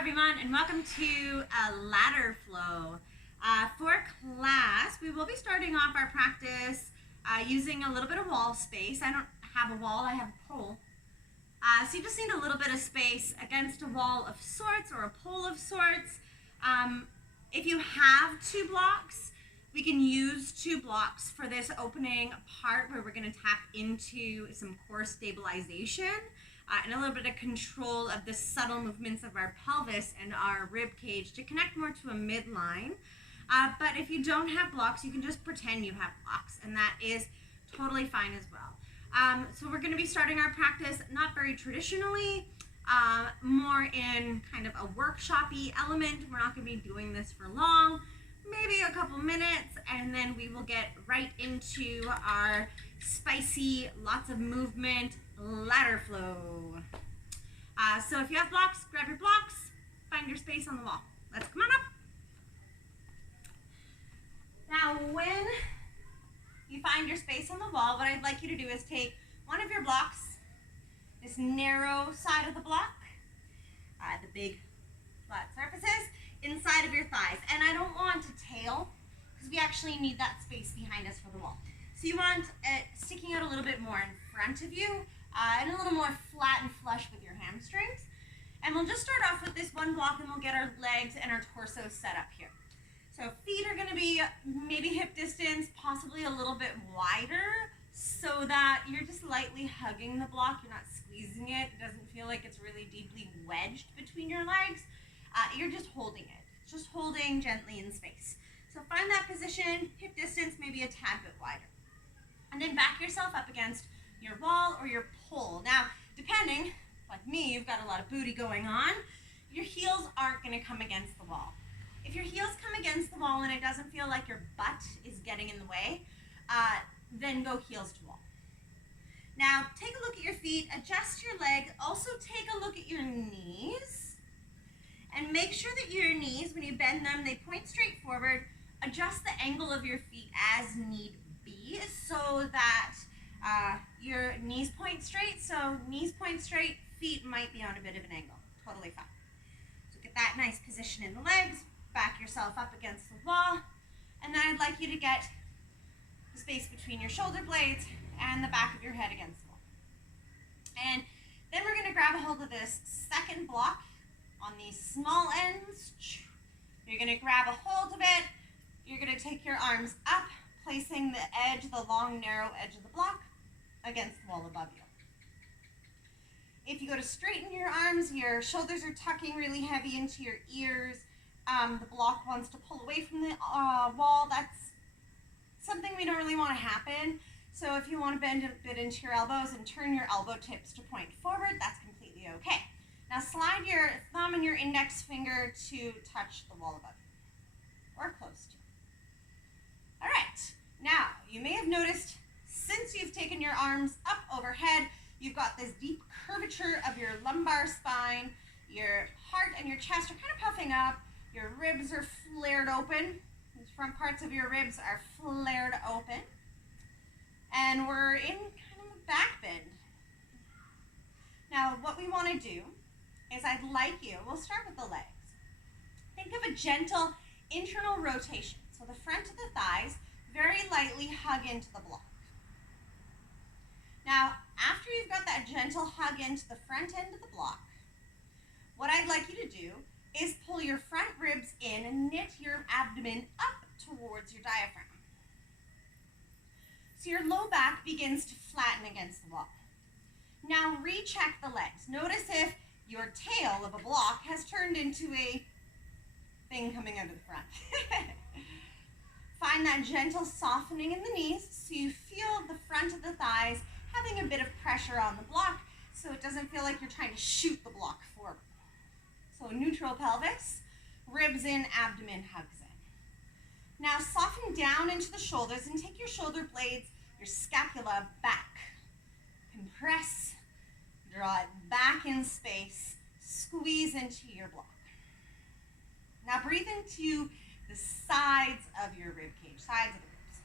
everyone, and welcome to a ladder flow. For class, we will be starting off our practice using a little bit of wall space. I don't have a wall, I have a pole. So you just need a little bit of space against a wall of sorts or a pole of sorts. If you have two blocks, we can use two blocks for this opening part where we're going to tap into some core stabilization and a little bit of control of the subtle movements of our pelvis and our rib cage to connect more to a midline. But if you don't have blocks, you can just pretend you have blocks, and that is totally fine as well. So we're going to be starting our practice not very traditionally, more in kind of a workshop-y element. We're not going to be doing this for long, maybe a couple minutes, and then we will get right into our spicy, lots of movement, ladder flow. So if you have blocks, grab your blocks, find your space on the wall. Let's come on up. Now, when you find your space on the wall, what I'd like you to do is take one of your blocks, this narrow side of the block, the big flat surfaces, inside of your thighs. And I don't want to tail, because we actually need that space behind us for the wall. So you want it sticking out a little bit more in front of you, and a little more flat and flush with your hamstrings. And we'll just start off with this one block, and we'll get our legs and our torso set up here. So feet are going to be maybe hip distance, possibly a little bit wider, so that you're just lightly hugging the block. You're not squeezing it. It doesn't feel like it's really deeply wedged between your legs. You're just holding it. Just holding gently in space. So find that position, hip distance, maybe a tad bit wider. And then back yourself up against your wall or your pole. Now, depending, like me, you've got a lot of booty going on, your heels aren't going to come against the wall. If your heels come against the wall and it doesn't feel like your butt is getting in the way, then go heels to wall. Now, take a look at your feet, adjust your leg, also take a look at your knees, and make sure that your knees, when you bend them, they point straight forward. Adjust the angle of your feet as need be so that your knees point straight. So knees point straight, feet might be on a bit of an angle. Totally fine. So get that nice position in the legs, back yourself up against the wall, and then I'd like you to get the space between your shoulder blades and the back of your head against the wall. And then we're going to grab a hold of this second block on these small ends. You're going to grab a hold of it. You're going to take your arms up, placing the edge, the long, narrow edge of the block against the wall above you. If you go to straighten your arms, your shoulders are tucking really heavy into your ears. The block wants to pull away from the wall. That's something we don't really want to happen. So if you want to bend a bit into your elbows and turn your elbow tips to point forward, that's completely okay. Now slide your thumb and your index finger to touch the wall above you, or close to. All right, now you may have noticed since you've taken your arms up overhead, you've got this deep curvature of your lumbar spine. Your heart and your chest are kind of puffing up. Your ribs are flared open. The front parts of your ribs are flared open. And we're in kind of a back bend. Now what we want to do is I'd like you, we'll start with the legs. Think of a gentle internal rotation. So the front of the thighs very lightly hug into the block. Now, after you've got that gentle hug into the front end of the block, what I'd like you to do is pull your front ribs in and knit your abdomen up towards your diaphragm. So your low back begins to flatten against the wall. Now recheck the legs. Notice if your tail of a block has turned into a thing coming out of the front. Find that gentle softening in the knees so you feel the front of the thighs having a bit of pressure on the block so it doesn't feel like you're trying to shoot the block forward. So neutral pelvis, ribs in, abdomen hugs in. Now soften down into the shoulders and take your shoulder blades, your scapula back. Compress, draw it back in space, squeeze into your block. Now breathe into the sides of your rib cage, sides of the ribs.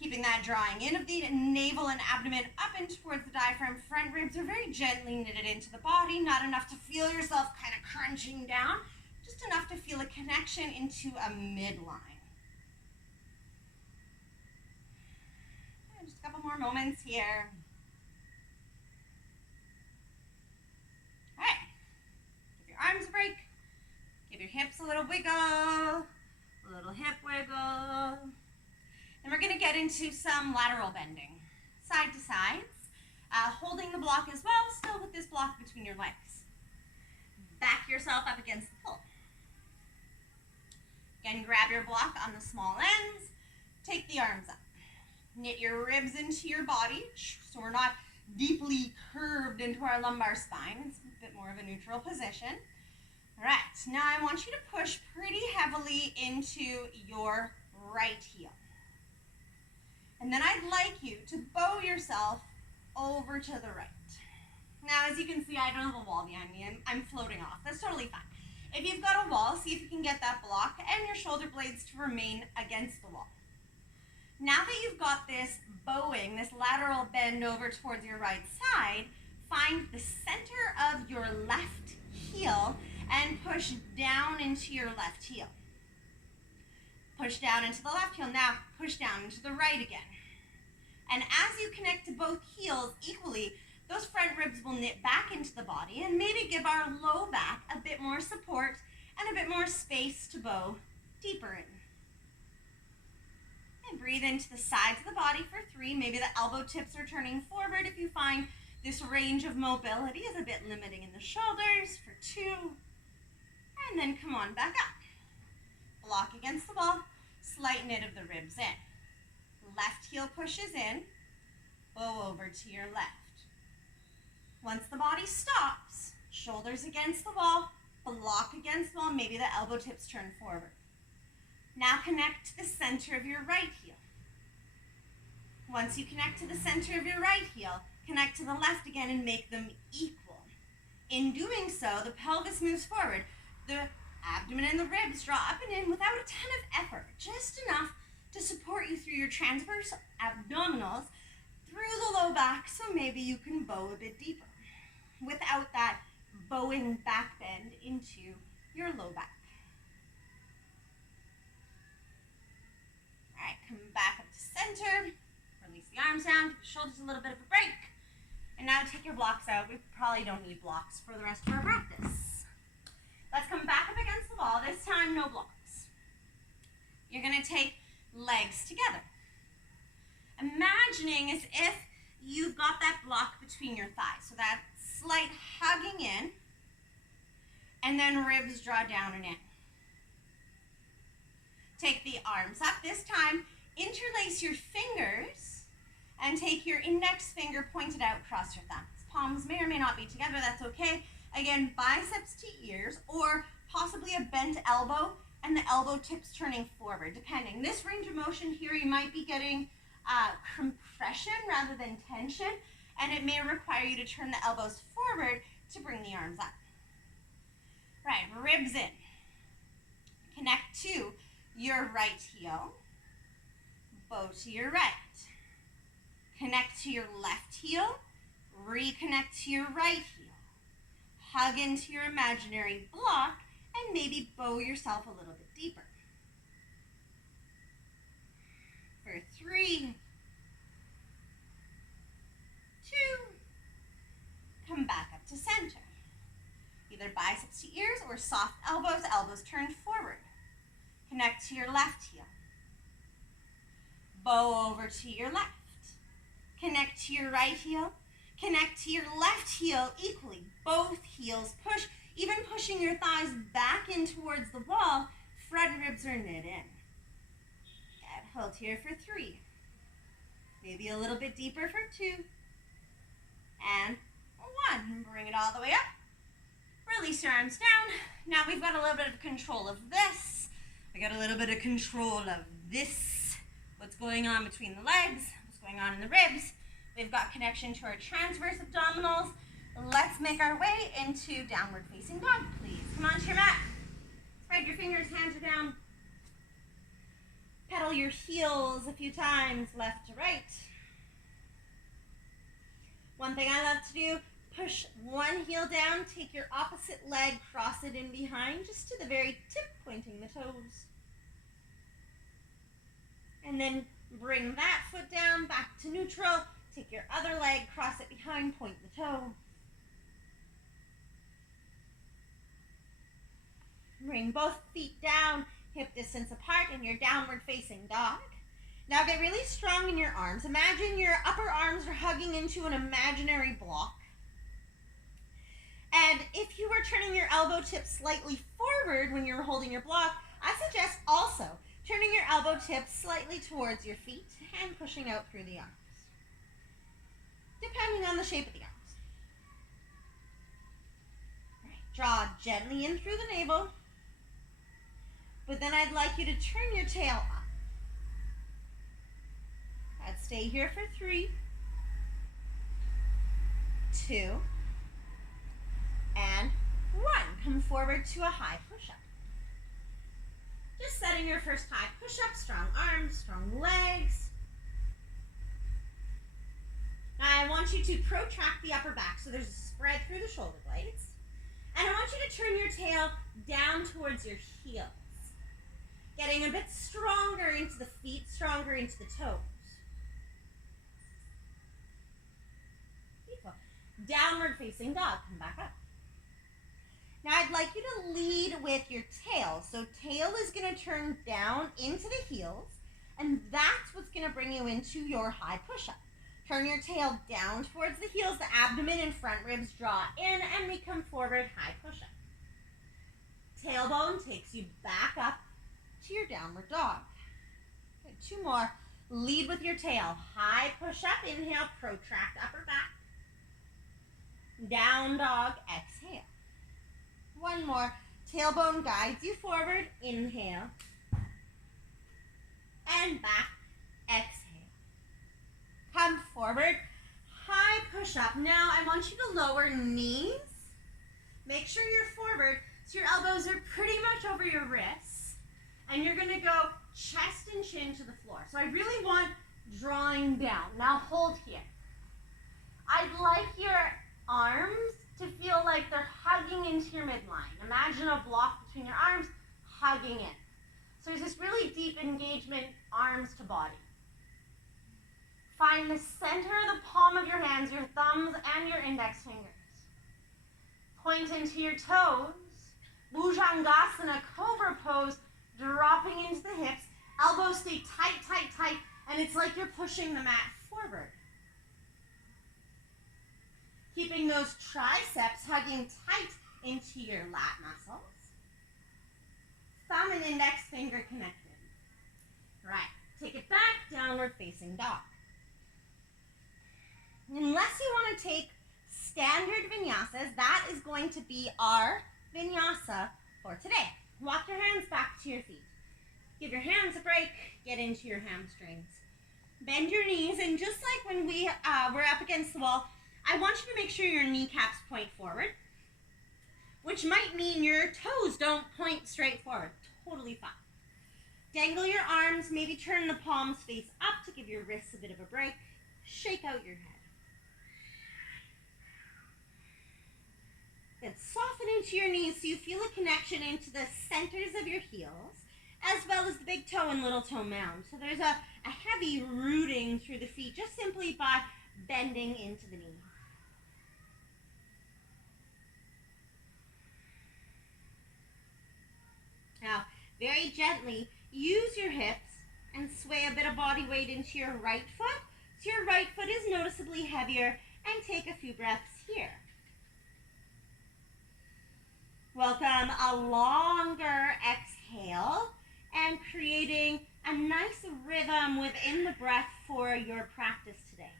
Keeping that drawing in of the navel and abdomen up and towards the diaphragm. Front ribs are very gently knitted into the body, not enough to feel yourself kind of crunching down, just enough to feel a connection into a midline. And just a couple more moments here. All right, give your arms a break, give your hips a little wiggle, a little hip wiggle. And we're going to get into some lateral bending, side to sides, holding the block as well, still with this block between your legs. Back yourself up against the pole. Again, grab your block on the small ends, take the arms up. Knit your ribs into your body, so we're not deeply curved into our lumbar spine. It's a bit more of a neutral position. All right, now I want you to push pretty heavily into your right heel. And then I'd like you to bow yourself over to the right. Now, as you can see, I don't have a wall behind me. I'm floating off. That's totally fine. If you've got a wall, see if you can get that block and your shoulder blades to remain against the wall. Now that you've got this bowing, this lateral bend over towards your right side, find the center of your left heel and push down into your left heel. Push down into the left heel. Now push down into the right again. And as you connect to both heels equally, those front ribs will knit back into the body and maybe give our low back a bit more support and a bit more space to bow deeper in. And breathe into the sides of the body for 3. Maybe the elbow tips are turning forward if you find this range of mobility is a bit limiting in the shoulders for 2. And then come on back up. Block against the wall, slight knit of the ribs in. Left heel pushes in, bow over to your left. Once the body stops, shoulders against the wall, block against the wall, maybe the elbow tips turn forward. Now connect to the center of your right heel. Once you connect to the center of your right heel, connect to the left again and make them equal. In doing so, the pelvis moves forward. The abdomen and the ribs draw up and in without a ton of effort, just enough to support you through your transverse abdominals, through the low back, so maybe you can bow a bit deeper without that bowing back bend into your low back. All right, come back up to center, release the arms down, give the shoulders a little bit of a break, and now take your blocks out. We probably don't need blocks for the rest of our practice. Let's come back up against the wall, this time no blocks. You're going to take legs together. Imagining as if you've got that block between your thighs, so that slight hugging in, and then ribs draw down and in. Take the arms up. This time, interlace your fingers and take your index finger pointed out across your thumbs. Palms may or may not be together, that's okay. Again, biceps to ears, or possibly a bent elbow and the elbow tips turning forward, depending. This range of motion here, you might be getting compression rather than tension, and it may require you to turn the elbows forward to bring the arms up. Right, ribs in. Connect to your right heel, bow to your right. Connect to your left heel, reconnect to your right heel. Hug into your imaginary block and maybe bow yourself a little bit deeper. For 3, 2, come back up to center. Either biceps to ears or soft elbows, elbows turned forward. Connect to your left heel. Bow over to your left. Connect to your right heel. Connect to your left heel equally. Both heels push, even pushing your thighs back in towards the wall. Front ribs are knit in. Good. Hold here for 3. Maybe a little bit deeper for 2. And 1. Bring it all the way up. Release your arms down. Now we've got a little bit of control of this. We got a little bit of control of this. What's going on between the legs? What's going on in the ribs? We've got connection to our transverse abdominals. Let's make our way into downward facing dog, please. Come onto your mat. Spread your fingers, hands are down. Pedal your heels a few times, left to right. One thing I love to do, push one heel down, take your opposite leg, cross it in behind, just to the very tip, pointing the toes. And then bring that foot down, back to neutral. Take your other leg, cross it behind, point the toe. Bring both feet down, hip distance apart in your downward facing dog. Now get really strong in your arms. Imagine your upper arms are hugging into an imaginary block. And if you were turning your elbow tips slightly forward when you're holding your block, I suggest also turning your elbow tips slightly towards your feet and pushing out through the arms, depending on the shape of the arms. All right, draw gently in through the navel, but then I'd like you to turn your tail up. Let's stay here for 3, 2, and 1. Come forward to a high push-up. Just setting your first high push-up, strong arms, strong legs. Now I want you to protract the upper back so there's a spread through the shoulder blades. And I want you to turn your tail down towards your heels. Getting a bit stronger into the feet, stronger into the toes. Beautiful. Downward facing dog, come back up. Now I'd like you to lead with your tail. So tail is going to turn down into the heels, and that's what's going to bring you into your high push-up. Turn your tail down towards the heels, the abdomen and front ribs draw in, and we come forward, high push-up. Tailbone takes you back up to your downward dog. Good. 2 more. Lead with your tail. High push-up, inhale, protract upper back. Down dog, exhale. 1 more. Tailbone guides you forward. Inhale. And back. Exhale. Come forward. High push-up. Now I want you to lower knees. Make sure you're forward so your elbows are pretty much over your wrists. And you're going to go chest and chin to the floor. So I really want drawing down. Now hold here. I'd like your arms to feel like they're hugging into your midline. Imagine a block between your arms hugging in. So there's this really deep engagement, arms to body. Find the center of the palm of your hands, your thumbs and your index fingers. Point into your toes. Bhujangasana, Cobra Pose, dropping into the hips. Elbows stay tight, tight, tight, and it's like you're pushing the mat forward. Keeping those triceps hugging tight into your lat muscles. Thumb and index finger connected. Right, take it back, downward facing dog. Unless you want to take standard vinyasas, that is going to be our vinyasa for today. Walk your hands back to your feet. Give your hands a break, get into your hamstrings. Bend your knees, and just like when we're up against the wall, I want you to make sure your kneecaps point forward, which might mean your toes don't point straight forward. Totally fine. Dangle your arms, maybe turn the palms face up to give your wrists a bit of a break. Shake out your head. Then soften into your knees so you feel a connection into the centers of your heels, as well as the big toe and little toe mound. So there's a heavy rooting through the feet just simply by bending into the knee. Now, very gently, use your hips and sway a bit of body weight into your right foot. So your right foot is noticeably heavier, and take a few breaths here. Welcome a longer exhale and creating a nice rhythm within the breath for your practice today.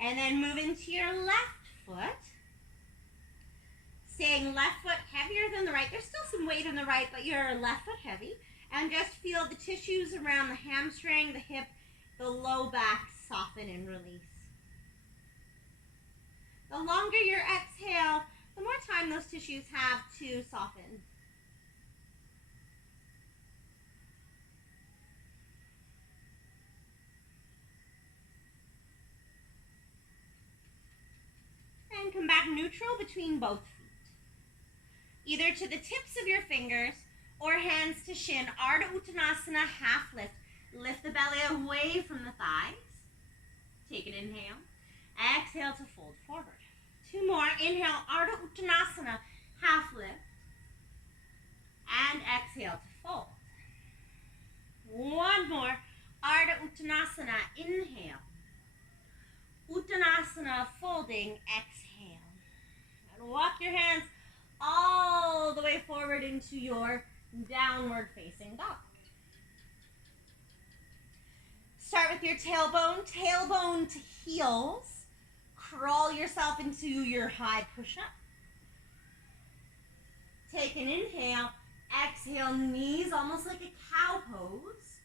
And then move into your left foot. Staying left foot heavier than the right. There's still some weight in the right, but your left foot heavy. And just feel the tissues around the hamstring, the hip, the low back soften and release. The longer your exhale, the more time those tissues have to soften. And come back neutral between both feet. Either to the tips of your fingers or hands to shin. Ardha Uttanasana, half lift. Lift the belly away from the thighs. Take an inhale. Exhale to fold forward. 2 more. Inhale, Ardha Uttanasana, half lift. And exhale to fold. 1 more. Ardha Uttanasana, inhale. Uttanasana, folding, exhale. And walk your hands all the way forward into your downward facing dog. Start with your tailbone to heels. Crawl yourself into your high push-up. Take an inhale, exhale, knees almost like a cow pose.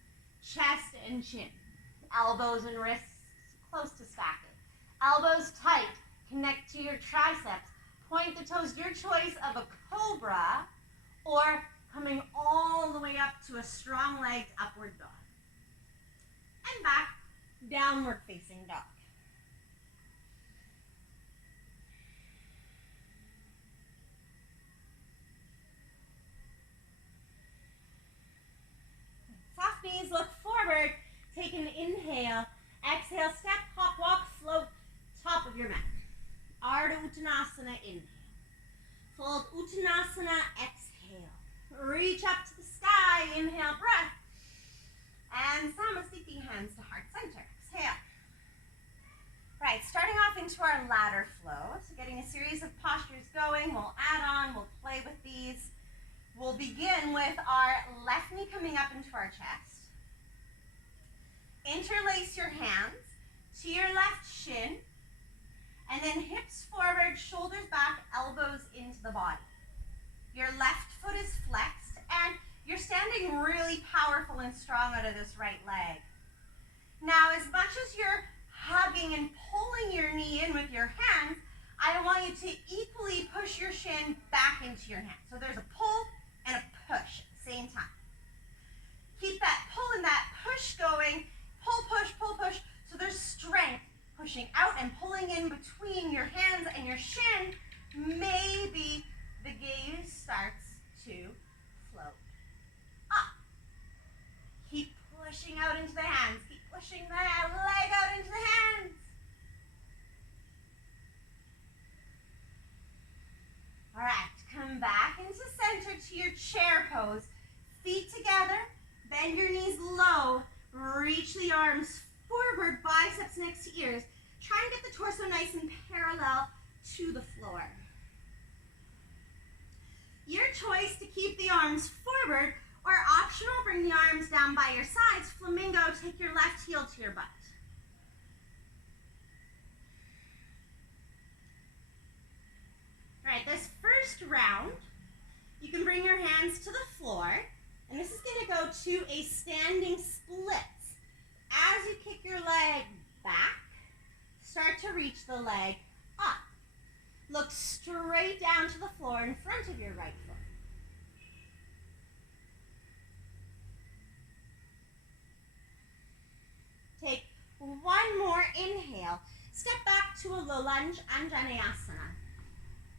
Chest and chin. Elbows and wrists close to stacking. Elbows tight, connect to your triceps. Point the toes, your choice of a cobra or coming all the way up to a strong legged upward dog. And back, downward facing dog. Soft knees, look forward. Take an inhale. Exhale, step, hop, walk, float, top of your mat. Ardha Uttanasana, inhale. Fold Uttanasana, exhale. Reach up to the sky, inhale, breath. And Samasthiti, hands to heart center. Exhale. Right, starting off into our ladder flow. So getting a series of postures going. We'll add on, we'll play with these. We'll begin with our left knee coming up into our chest. Interlace your hands to your left shin. And then hips forward, shoulders back, elbows into the body. Your left foot is flexed and you're standing really powerful and strong out of this right leg. Now, as much as you're hugging and pulling your knee in with your hands, I want you to equally push your shin back into your hands. So there's a pull and a push at the same time. Keep that pull and that push going. Pull, push, so there's strength pushing out and pulling in between your hands and your shin. Maybe the gaze starts to float up. Keep pushing out into the hands. Keep pushing that leg out into the hands. All right, come back into center to your chair pose. Feet together, bend your knees low. Reach the arms forward, biceps next to ears. Try and get the torso nice and parallel to the floor. Your choice to keep the arms forward or optional, bring the arms down by your sides. Flamingo, take your left heel to your butt. All right, this first round, you can bring your hands to the floor. And this is going to go to a standing split. As you kick your leg back, start to reach the leg up. Look straight down to the floor in front of your right foot. Take 1 more inhale. Step back to a low lunge, Anjaneyasana.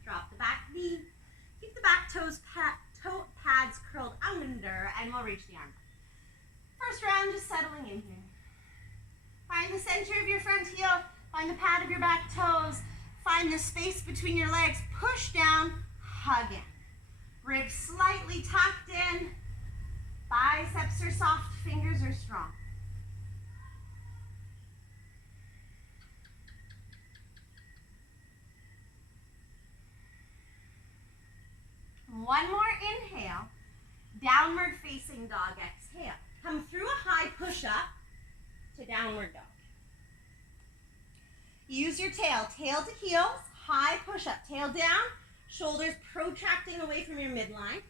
Drop the back knee. Keep the back toe pads curled under, and we'll reach the arm. First round, just settling in here. Find the center of your front heel. Find the pad of your back toes. Find the space between your legs. Push down, hug in. Ribs slightly tucked in. Biceps are soft, fingers are strong. One more inhale, downward facing dog, exhale. Come through a high push-up to downward dog. Use your tail to heels, high push-up, tail down, shoulders protracting away from your midline.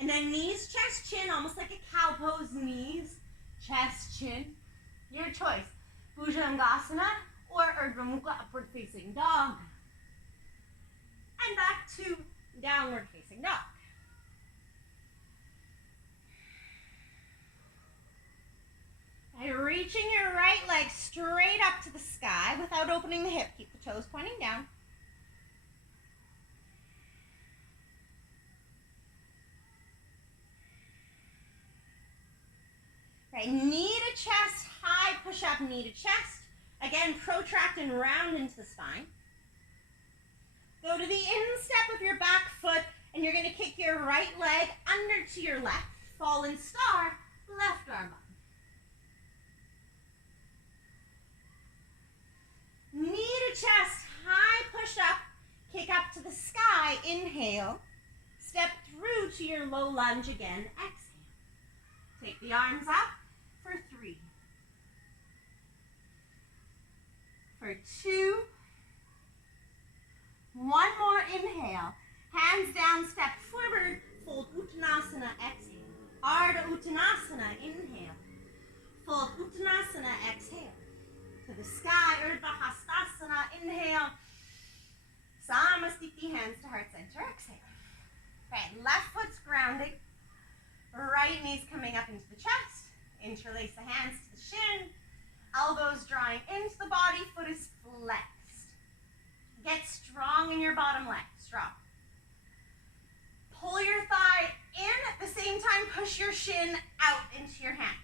And then knees, chest, chin, almost like a cow pose, knees, chest, chin. Your choice, Bhujangasana or Urdhva Mukha, upward facing dog. And back to downward facing dog. And reaching your right leg straight up to the sky without opening the hip. Keep the toes pointing down. Right, knee to chest, high push-up, knee to chest. Again, protract and round into the spine. Go to the instep of your back foot, and you're going to kick your right leg under to your left. Fallen star, left arm up. Knee to chest, high push-up, kick up to the sky, inhale. Step through to your low lunge again, exhale. Take the arms up for 3. For 2. 1 more inhale. Hands down, step forward, fold Uttanasana, exhale. Ardha Uttanasana, inhale. Fold Uttanasana, exhale. To the sky, Urdhva Hastasana, inhale. Samasthiti, hands to heart center, exhale. Right, left foot's grounding. Right knee's coming up into the chest. Interlace the hands to the shin. Elbows drawing into the body. Foot is flexed. Get strong in your bottom leg. Strong. Pull your thigh in. At the same time, push your shin out into your hands.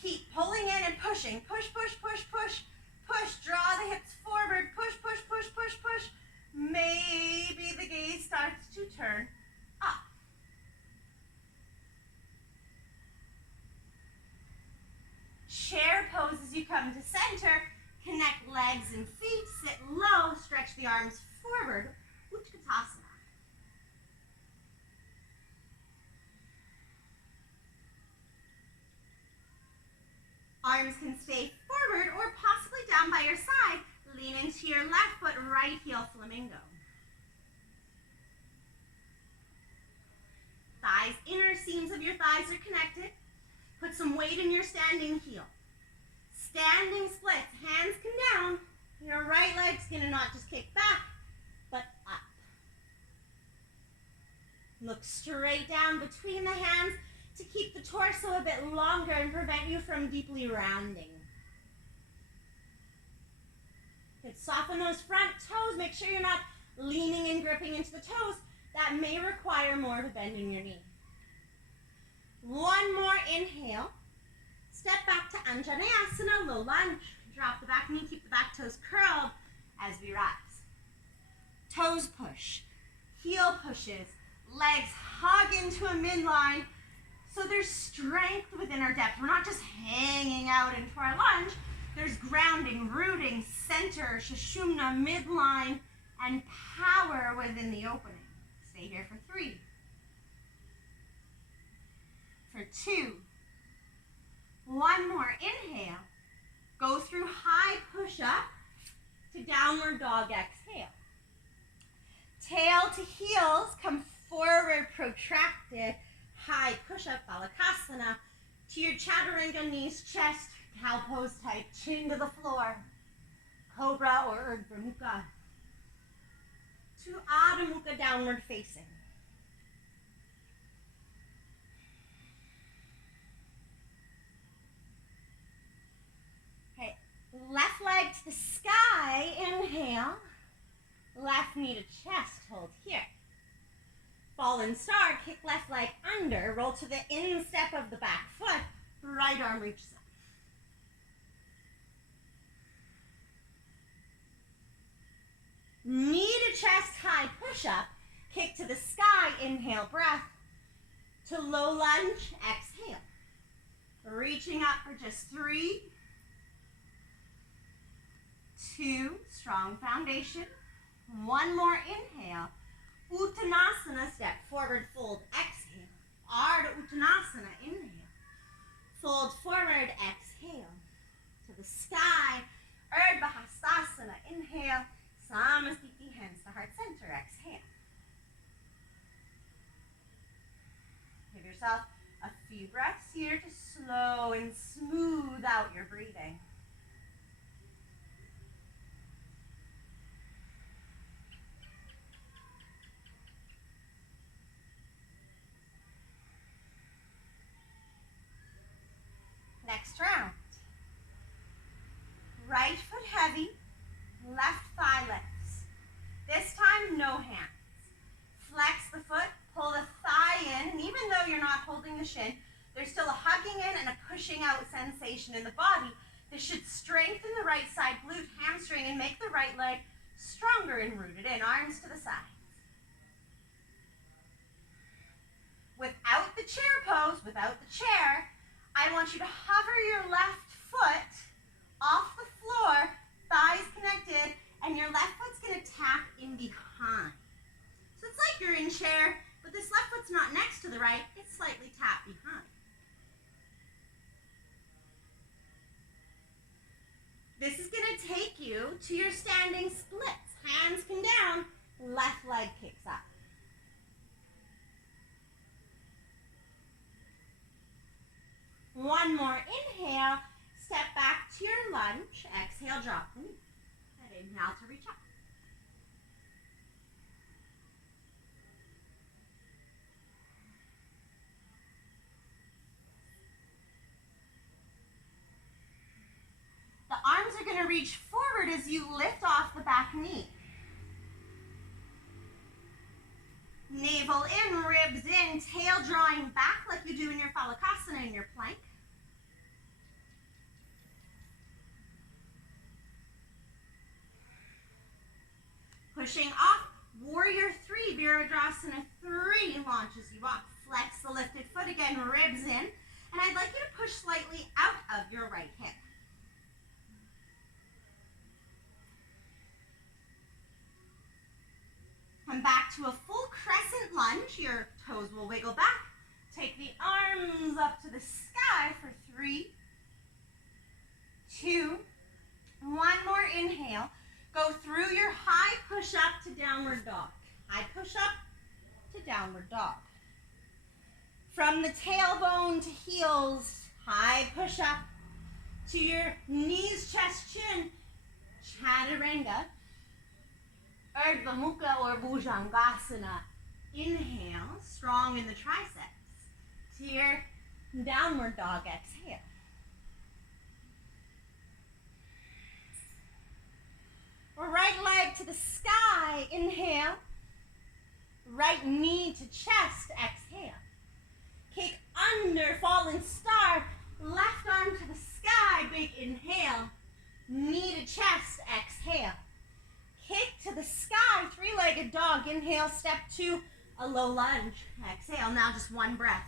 Keep pulling in and pushing. Push, push, push, push. Push. Draw the hips forward. Push, push, push, push, push. Maybe the gaze starts to turn up. Chair pose as you come to center. Connect legs and feet. Sit low. Stretch the arms forward. Uttanasana. Arms can stay forward or possibly down by your side. Lean into your left foot, right heel flamingo. Thighs, inner seams of your thighs are connected. Put some weight in your standing heel. Standing splits, hands come down. Your right leg's gonna not just kick back, but up. Look straight down between the hands to keep the torso a bit longer and prevent you from deeply rounding. Good. Soften those front toes. Make sure you're not leaning and gripping into the toes. That may require more of a bend in your knee. 1 more inhale. Step back to Uttanasana, low lunge. Drop the back knee, keep the back toes curled as we rise. Toes push, heel pushes, legs hug into a midline. So there's strength within our depth. We're not just hanging out into our lunge. There's grounding, rooting, center, Sushumna, midline, and power within the opening. Stay here for 3. For 2. 1 more inhale. Go through high push-up to downward dog, exhale. Tail to heels, come forward, protracted, high push-up, Balasana, to your chaturanga, knees, chest, cow pose type, chin to the floor, cobra or Urdhva Mukha, to Adho Mukha, downward facing. Okay, left leg to the sky, inhale, left knee to chest, hold here. Fallen star, kick left leg under, roll to the instep of the back foot, right arm reaches up. Knee to chest, high push-up, kick to the sky, inhale, breath, to low lunge, exhale. Reaching up for just 3, 2, strong foundation. 1 more inhale. Uttanasana, step forward, fold, exhale. Ardha Uttanasana, inhale. Fold forward, exhale. To the sky, Urdhva Hastasana, inhale. Samasthiti, hands to heart center, exhale. Give yourself a few breaths here to slow and smooth out your breathing. Next round. Right foot heavy, left thigh lifts. This time, no hands. Flex the foot, pull the thigh in, and even though you're not holding the shin, there's still a hugging in and a pushing out sensation in the body. This should strengthen the right side glute, hamstring, and make the right leg stronger and rooted in. Arms to the sides. Without the chair pose, without the chair, I want you to hover your left foot off the floor, thighs connected, and your left foot's going to tap in behind. So it's like you're in chair, but this left foot's not next to the right, it's slightly tapped behind. This is going to take you to your standing splits. Hands come down, left leg kicks up. One more inhale, step back to your lunge. Exhale, drop the knee. And inhale to reach up. The arms are going to reach forward as you lift off the back knee. Navel in, ribs in, tail drawing back like you do in your Phalakasana in your plank. Pushing off, warrior three, Virabhadrasana 3 launches you up. Flex the lifted foot again, ribs in. And I'd like you to push slightly out of your right hip. Come back to a full crescent lunge. Your toes will wiggle back. Take the arms up to the sky for 3, 2, 1 more inhale. Go through your high push-up to downward dog. High push-up to downward dog. From the tailbone to heels, high push-up to your knees, chest, chin, chaturanga. Urdhva Mukha or Bhujangasana. Inhale, strong in the triceps. To your downward dog, exhale. Right leg to the sky, inhale. Right knee to chest, exhale. Kick under, fallen star. Left arm to the sky, big inhale. Knee to chest, exhale. Kick to the sky, three-legged dog. Inhale, step 2, a low lunge. Exhale, now just one breath.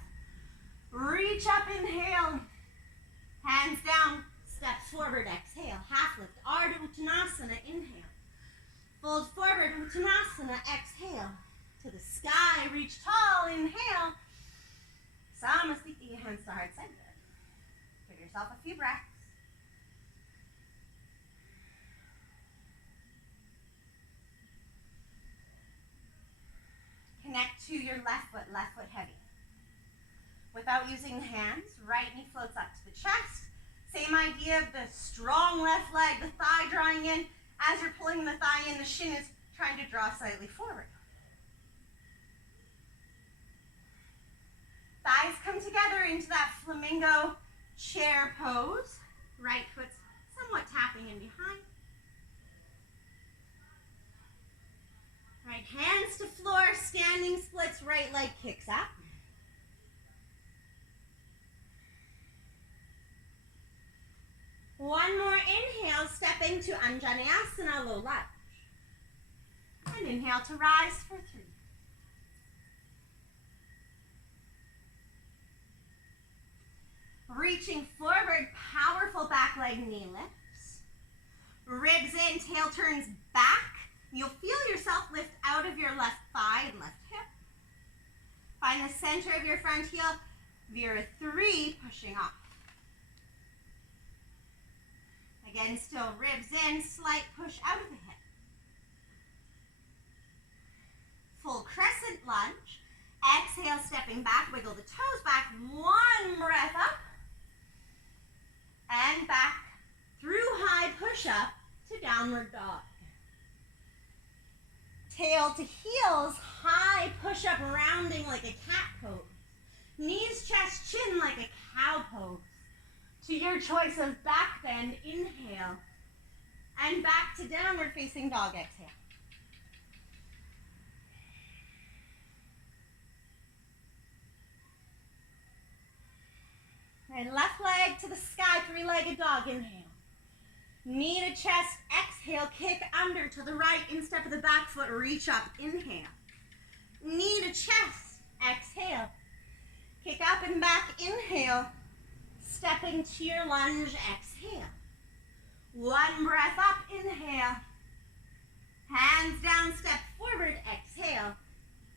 Reach up, inhale. Hands down, step forward, exhale. Half lift, Ardha Uttanasana, inhale. Fold forward, Uttanasana, exhale. To the sky, reach tall, inhale. Samasthiti, hands to heart center. Give yourself a few breaths. Connect to your left foot heavy. Without using the hands, right knee floats up to the chest. Same idea of the strong left leg, the thigh drawing in. As you're pulling the thigh in, the shin is trying to draw slightly forward. Thighs come together into that flamingo chair pose. Right foot's somewhat tapping in behind. Right hands to floor, standing splits, right leg kicks up. One more inhale, stepping to Anjaneyasana, low lunge. And inhale to rise for 3. Reaching forward, powerful back leg knee lifts. Ribs in, tail turns back. You'll feel yourself lift out of your left thigh and left hip. Find the center of your front heel, Vira 3, pushing off. Again, still ribs in, slight push out of the hip. Full crescent lunge. Exhale, stepping back, wiggle the toes back. One breath up. And back through high push-up to downward dog. Tail to heels, high push-up, rounding like a cat pose. Knees, chest, chin like a cow pose. to your choice of back bend, inhale, and back to downward facing dog, exhale. And left leg to the sky, three-legged dog, inhale. Knee to chest, exhale, kick under to the right, instep of the back foot, reach up, inhale. Knee to chest, exhale. Kick up and back, inhale. Step into your lunge, exhale. One breath up, inhale. Hands down, step forward, exhale.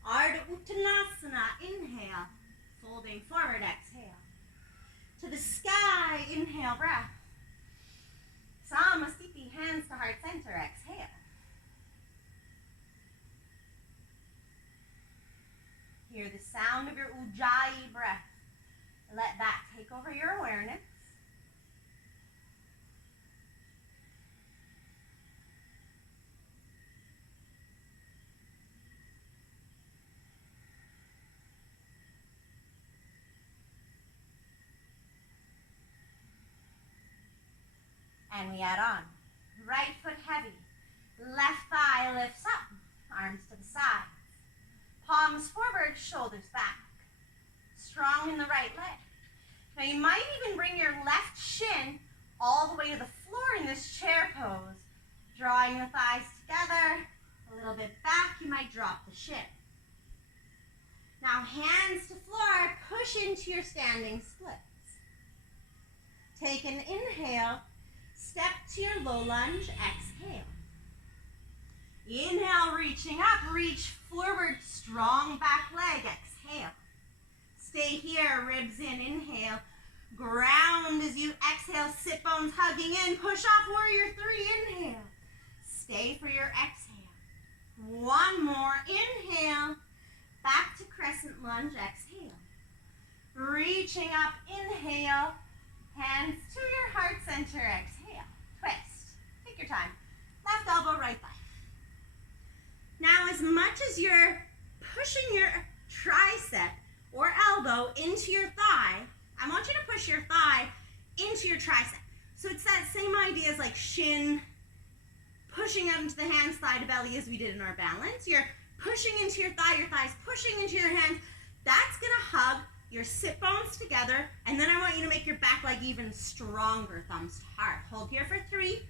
Ardha Uttanasana, inhale. Folding forward, exhale. To the sky, inhale, breath. Samasthiti, hands to heart center, exhale. Hear the sound of your Ujjayi breath. Let that take over your awareness. And we add on. Right foot heavy. Left thigh lifts up. Arms to the sides. Palms forward, shoulders back. Strong in the right leg. Now you might even bring your left shin all the way to the floor in this chair pose. Drawing the thighs together. A little bit back, you might drop the shin. Now hands to floor, push into your standing splits. Take an inhale. Step to your low lunge, exhale. Inhale, reaching up, reach forward, strong back leg, exhale. Stay here, ribs in, inhale. Ground as you exhale, sit bones hugging in, push off warrior three, inhale. Stay for your exhale. One more, inhale. Back to crescent lunge, exhale. Reaching up, inhale. Hands to your heart center, exhale. Twist. Take your time. Left elbow, right thigh. Now, as much as you're pushing your tricep or elbow into your thigh, I want you to push your thigh into your tricep. So it's that same idea as like shin pushing out into the hands, thigh to belly as we did in our balance. You're pushing into your thighs pushing into your hands. That's going to hug your sit bones together, and then I want you to make your back leg even stronger, thumbs to heart. Hold here for 3,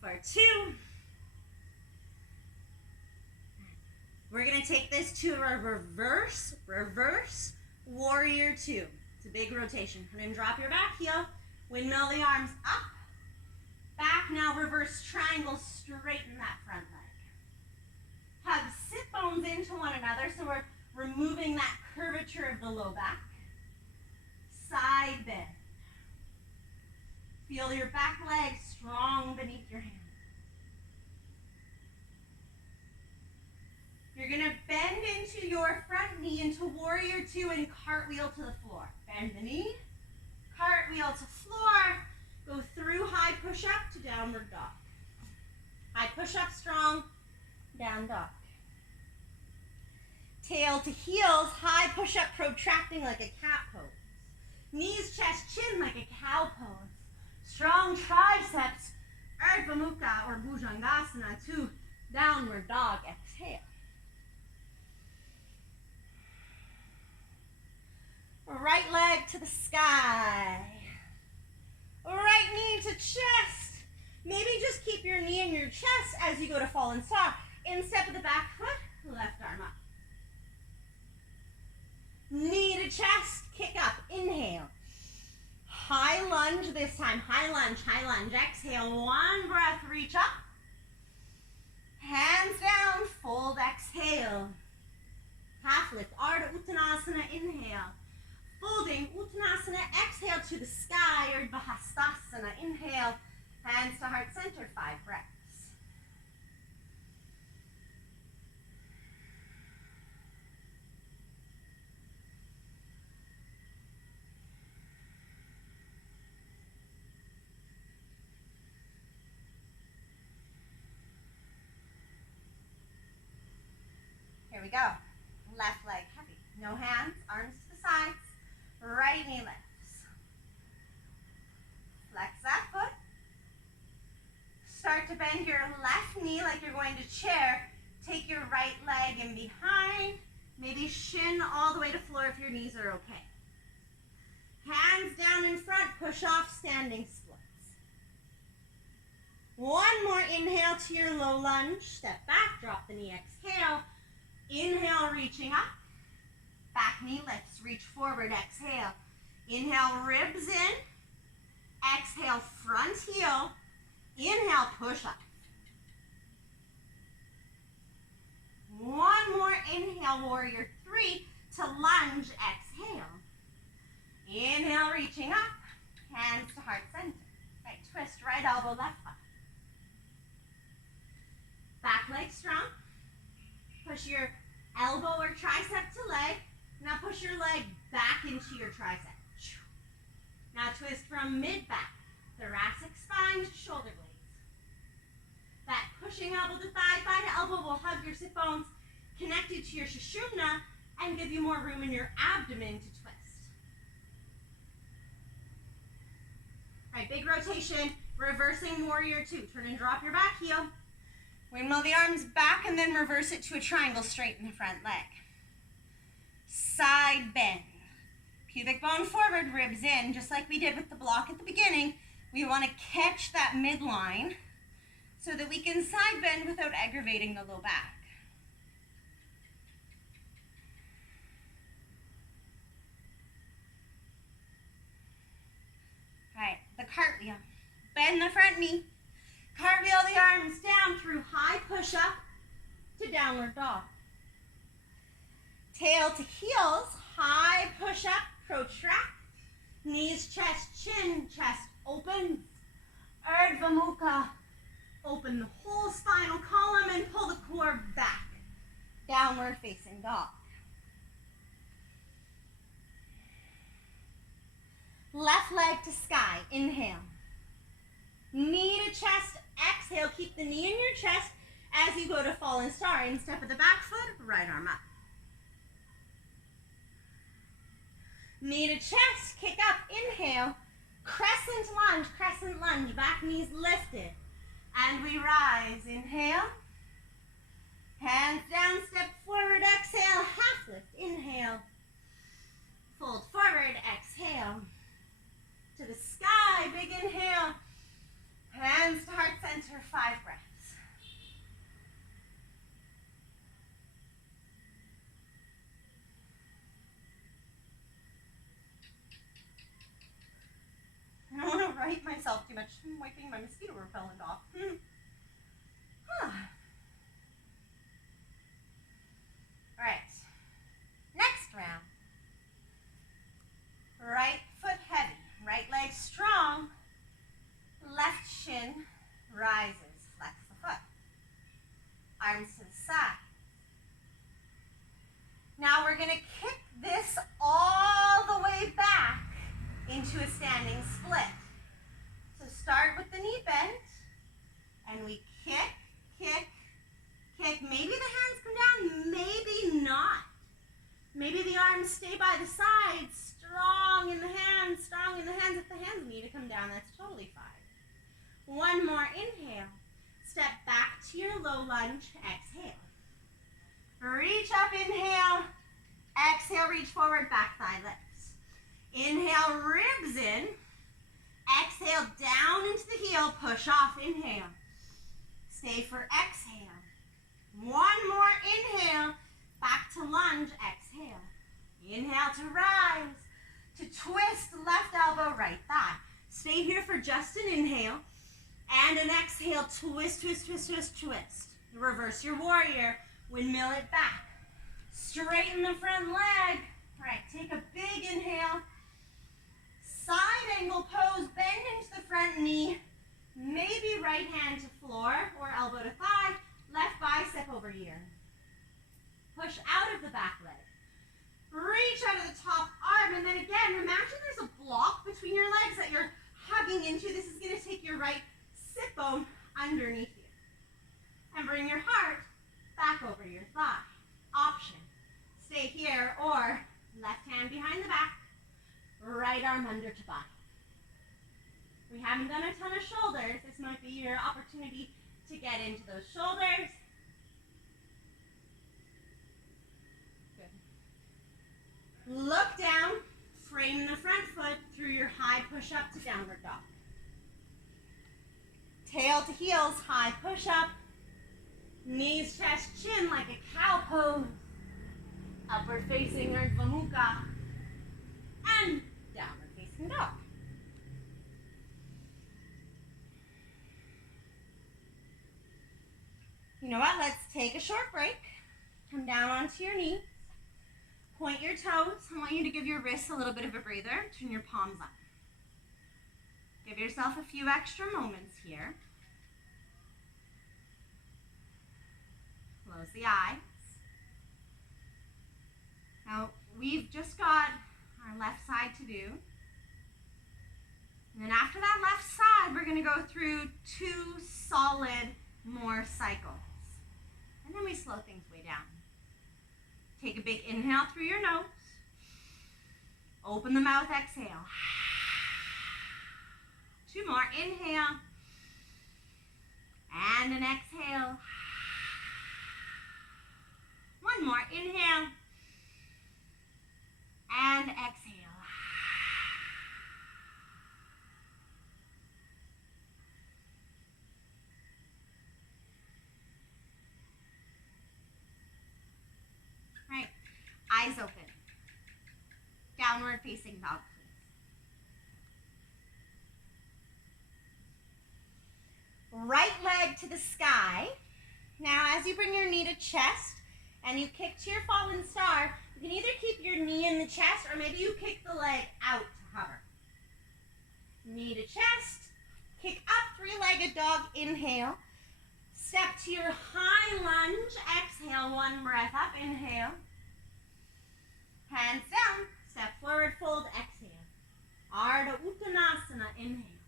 for 2. We're gonna take this to a reverse warrior 2. It's a big rotation. And then drop your back heel, windmill the arms up, back, now reverse triangle, straighten that front leg. Hug sit bones into one another, so we're removing that curvature of the low back. Side bend. Feel your back leg strong beneath your hand. You're going to bend into your front knee into warrior 2 and cartwheel to the floor. Bend the knee, cartwheel to floor, go through high push-up to downward dog. High push-up strong, down dog. Tail to heels, high push-up protracting like a cat pose. Knees, chest, chin like a cow pose. Strong triceps, Urdhva Mukha or Bhujangasana to downward dog, exhale. Right leg to the sky. Right knee to chest. Maybe just keep your knee in your chest as you go to fallen star. Instep of the back foot, left arm up. Knee to chest, kick up, inhale. High lunge this time, high lunge, exhale. One breath, reach up. Hands down, fold, exhale. Half lift, Ardha Uttanasana, inhale. Folding, Uttanasana, exhale to the sky, or Headstand, inhale. Hands to heart center, 5 breaths. Here we go. Left leg heavy. No hands, arms to the sides. right knee lifts. Flex that foot. Start to bend your left knee like you're going to chair. Take your right leg in behind. Maybe shin all the way to floor if your knees are okay. Hands down in front, push off standing splits. One more inhale to your low lunge. Step back, drop the knee, exhale. Inhale, reaching up. Back knee lifts, reach forward, exhale. Inhale, ribs in. Exhale, front heel. Inhale, push up. One more inhale, warrior three to lunge, exhale. Inhale, reaching up, hands to heart center. Right, twist, right elbow, left foot. Back leg strong. Push your elbow or tricep to leg. Now push your leg back into your tricep. Now twist from mid-back, thoracic spine to shoulder blades. That pushing elbow to thigh, thigh to elbow will hug your sit bones, connected to your Sushumna, and give you more room in your abdomen to twist. All right, big rotation, reversing warrior two. Turn and drop your back heel. Windmill the arms back and then reverse it to a triangle, straighten the front leg. Side bend. Pubic bone forward, ribs in, just like we did with the block at the beginning. We want to catch that midline so that we can side bend without aggravating the low back. All right, the cartwheel. Bend the front knee. Cartwheel the arms down through high push-up to downward dog. Tail to heels, high push-up, protract. Knees, chest, chin, chest open. Urdhva Mukha. Open the whole spinal column and pull the core back. Downward facing dog. Left leg to sky, inhale. Knee to chest, exhale. Keep the knee in your chest as you go to fallen star. In step of the back foot, right arm up. Knee to chest, kick up, inhale. Crescent lunge, back knees lifted. And we rise, inhale. Hands down, step forward, exhale, half lift, inhale. Fold forward, exhale. To the sky, big inhale. Hands to heart center, 5 breaths. I don't want to write myself too much. I'm wiping my mosquito repellent off. All right. Next round. Right foot heavy. Right leg strong. Left shin rises. Flex the foot. Arms to the side. Now we're going to kick this all the way back into a standing split. So start with the knee bent, and we kick, kick, kick. Maybe the hands come down, maybe not. Maybe the arms stay by the sides, strong in the hands, strong in the hands. If the hands need to come down, that's totally fine. One more inhale. Step back to your low lunge, exhale. Reach up, inhale. Exhale, reach forward, back thigh lifts. Inhale, ribs in. Exhale, down into the heel, push off, inhale. Stay for exhale. One more inhale, back to lunge, exhale. Inhale to rise, to twist left elbow, right thigh. Stay here for just an inhale and an exhale, twist, twist, twist, twist, twist. Reverse your warrior, windmill it back. Straighten the front leg. All right, take a big inhale. Side angle pose, bend into the front knee. Maybe right hand to floor or elbow to thigh. Left bicep over ear. Push out of the back leg. Reach out of the top arm, and then again, imagine there's a block between your legs that you're hugging into. This is going to take your right sit bone underneath you. And bring your heart back over your thigh. Option. Stay here or left hand behind the back. under to body. We haven't done a ton of shoulders. This might be your opportunity to get into those shoulders. Good. Look down, frame the front foot through your high push-up to downward dog. Tail to heels, high push-up. Knees, chest, chin like a cow pose. Upward facing Urdhva Mukha. And downward facing dog. You know what? Let's take a short break. Come down onto your knees. Point your toes. I want you to give your wrists a little bit of a breather. Turn your palms up. Give yourself a few extra moments here. Close the eyes. Now, we've just got our left side to do. And then after that left side, we're going to go through 2 solid more cycles. And then we slow things way down. Take a big inhale through your nose. Open the mouth, exhale. 2 more, inhale. And an exhale. 1 more, inhale. And exhale. Right, eyes open. Downward facing dog, please. Right leg to the sky. Now, as you bring your knee to chest and you kick to your fallen star, you can either keep your knee in the chest or maybe you kick the leg out to hover. Knee to chest, kick up, 3-legged dog, inhale. Step to your high lunge, exhale, 1 breath up, inhale. Hands down, step forward, fold, exhale. Ardha Uttanasana, inhale.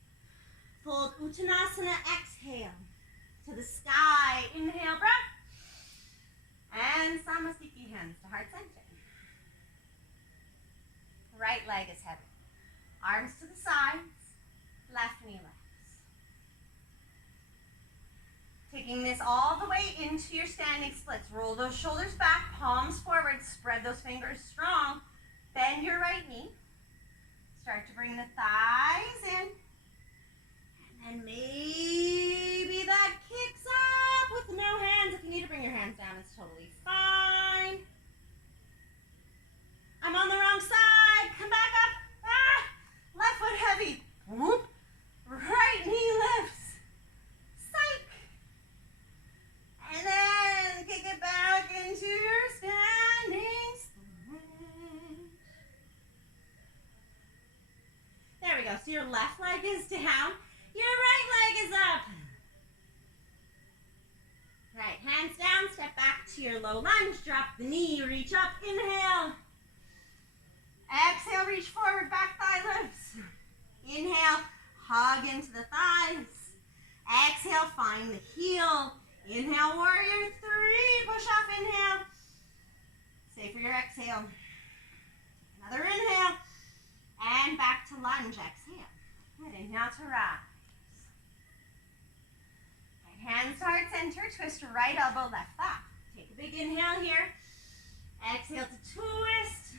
Fold Uttanasana, exhale. To the sky, inhale, breath. And Samasthiti, hands to heart center. Right leg is heavy. Arms to the sides, left knee lifts. Taking this all the way into your standing splits. Roll those shoulders back, palms forward, spread those fingers strong. Bend your right knee. Start to bring the thighs in. And then maybe that kicks up with no hands. If you need to bring your hands down, it's totally fine. I'm on the wrong side. Come back up. Ah! Left foot heavy. Whoop. Right knee lifts. Psych. And then kick it back into your standing split. There we go. So your left leg is down. Your right leg is up. Right, hands down. Step back to your low lunge. Drop the knee. Reach up. Inhale. Exhale, reach forward, back thigh lifts. Inhale, hug into the thighs. Exhale, find the heel. Inhale, warrior 3, push up, inhale. Stay for your exhale. Another inhale. And back to lunge, exhale. Good, inhale to rise. Right, hands to heart center, twist right elbow, left thigh. Take a big inhale here. Exhale to twist.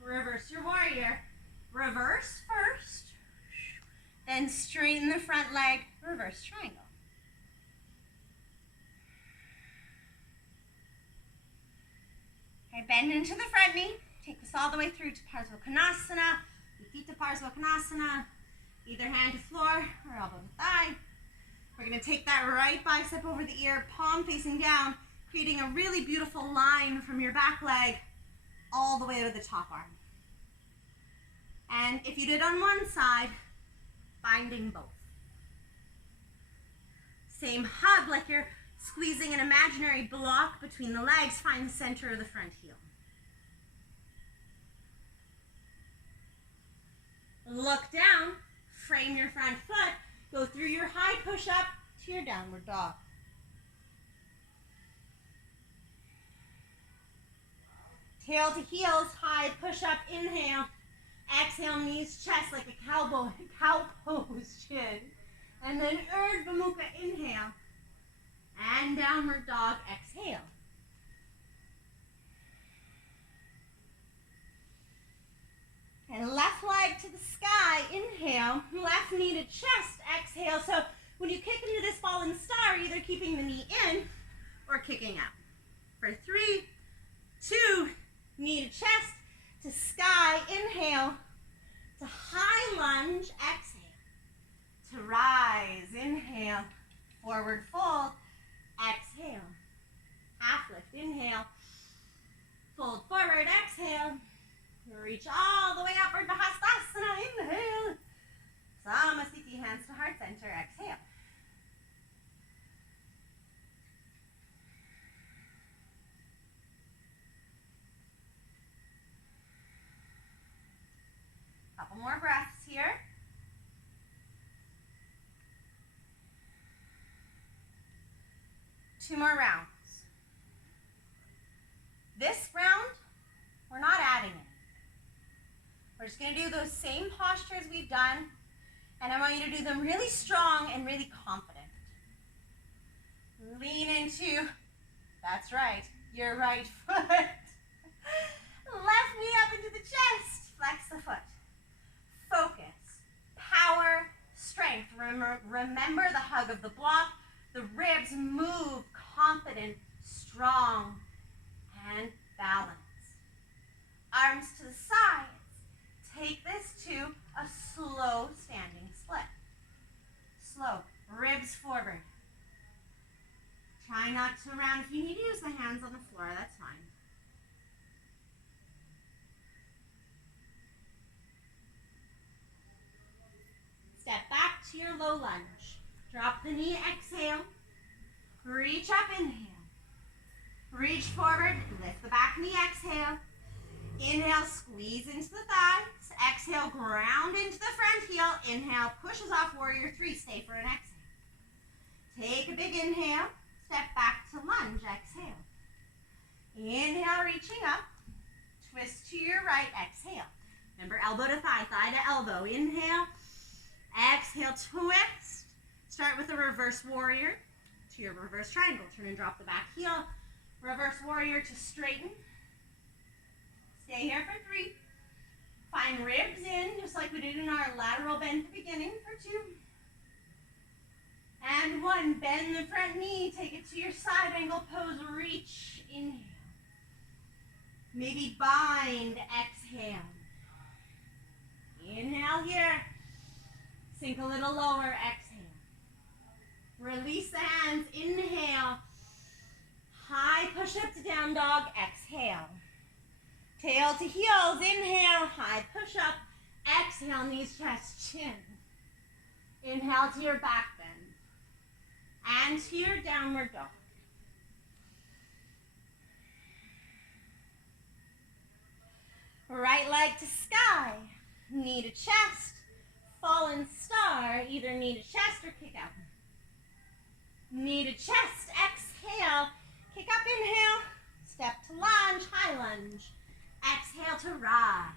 Reverse your warrior. Reverse first. Then straighten the front leg. Reverse triangle. Okay, bend into the front knee. Take this all the way through to Parsvakonasana. Utthita Parsvakonasana. Either hand to floor or elbow to thigh. We're going to take that right bicep over the ear, palm facing down, creating a really beautiful line from your back leg all the way to the top arm. And if you did on one side, binding both. Same hug, like you're squeezing an imaginary block between the legs. Find the center of the front heel. Look down, frame your front foot, go through your high push-up to your downward dog. Tail to heels, high push-up, inhale. Exhale, knees, chest like a cow pose, chin. And then Urdhva Mukha, inhale. And downward dog, exhale. And left leg to the sky, inhale. Left knee to chest, exhale. So when you kick into this fallen star, either keeping the knee in or kicking out. For 3, 2, knee to chest, to sky, inhale. To high lunge, exhale. To rise, inhale. Forward fold, exhale. Half lift, inhale. Fold forward, exhale. Reach all the way upward to Hastasana, inhale. Samasthiti, hands to heart center, exhale. Couple more breaths here. Two more rounds. This round, we're not adding it. We're just going to do those same postures we've done, and I want you to do them really strong and really confident. Lean into, that's right, your right foot. Left knee up into the chest. Flex the foot. Focus. Power. Strength. Remember the hug of the block. The ribs move. Confident, strong, and balanced. Arms to the sides. Take this to a slow standing split. Slow. Ribs forward. Try not to round. If you need to use the hands on the floor, that's fine. Step back to your low lunge. Drop the knee, exhale. Reach up, inhale. Reach forward, lift the back knee, exhale. Inhale, squeeze into the thighs. Exhale, ground into the front heel. Inhale, pushes off warrior 3. Stay for an exhale. Take a big inhale. Step back to lunge, exhale. Inhale, reaching up. Twist to your right, exhale. Remember, elbow to thigh, thigh to elbow. Inhale. Exhale, twist. Start with a reverse warrior to your reverse triangle. Turn and drop the back heel. Reverse warrior to straighten. Stay here for 3. Find ribs in, just like we did in our lateral bend at the beginning, for 2. And 1. Bend the front knee. Take it to your side angle pose. Reach. Inhale. Maybe bind. Exhale. Inhale here. Sink a little lower. Exhale. Release the hands. Inhale. High push-up to down dog. Exhale. Tail to heels. Inhale. High push-up. Exhale. Knees, chest, chin. Inhale to your back bend. And to your downward dog. Right leg to sky. Knee to chest. Fallen star. Either knee to chest or kick out. Knee to chest. Exhale. Kick up, inhale. Step to lunge. High lunge. Exhale to rise.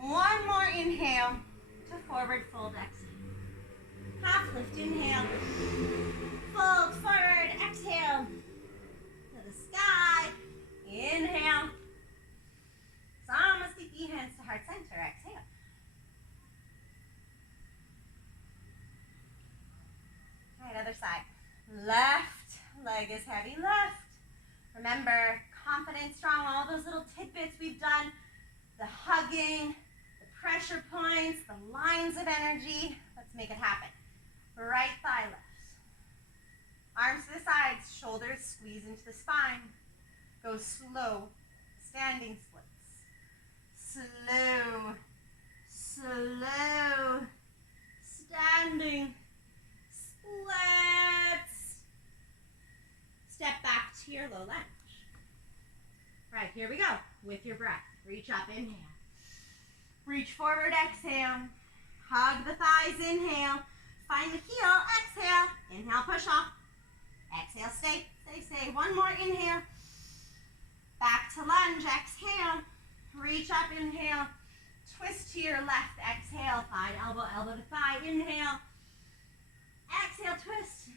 1 more inhale to forward fold. Exhale. Half lift, inhale. Fold forward, exhale. To the sky. Inhale. Samasthiti, hands to heart center. Exhale. All right, other side. Left leg is heavy. Left. Remember, confident, strong, all those little tidbits we've done. The hugging, the pressure points, the lines of energy. Let's make it happen. Right thigh lifts. Arms to the sides, shoulders squeeze into the spine. Go slow, standing splits. Slow, slow, standing splits. Step back to your low lunge. Right, here we go. With your breath, reach up, inhale. Reach forward, exhale. Hug the thighs, inhale. Find the heel, exhale. Inhale, push off. Exhale, stay, stay, stay. 1 more inhale. Back to lunge, exhale. Reach up, inhale. Twist to your left, exhale. Thigh, elbow, elbow to thigh. Inhale. Exhale, twist.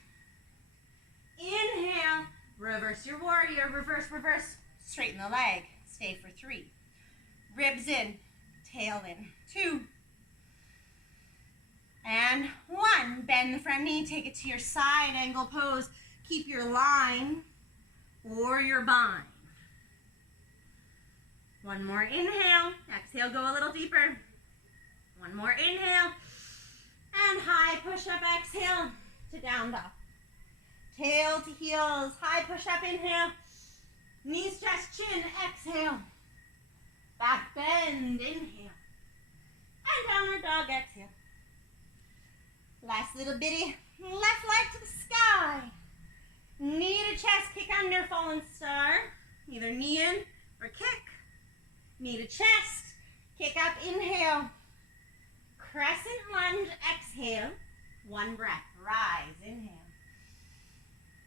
Inhale. Reverse your warrior. Reverse, reverse. Straighten the leg. Stay for 3. Ribs in. Tail in. 2. And 1. Bend the front knee. Take it to your side angle pose. Keep your line or your bind. 1 more inhale. Exhale, go a little deeper. 1 more inhale. And high push-up, exhale to down dog. Tail to heels, high push-up, inhale. Knees, chest, chin, exhale. Back bend, inhale. And downward dog, exhale. Last little bitty left leg to the sky. Knee to chest, kick under, fallen star. Either knee in or kick. Knee to chest, kick up, inhale. Crescent lunge, exhale. 1 breath, rise, inhale.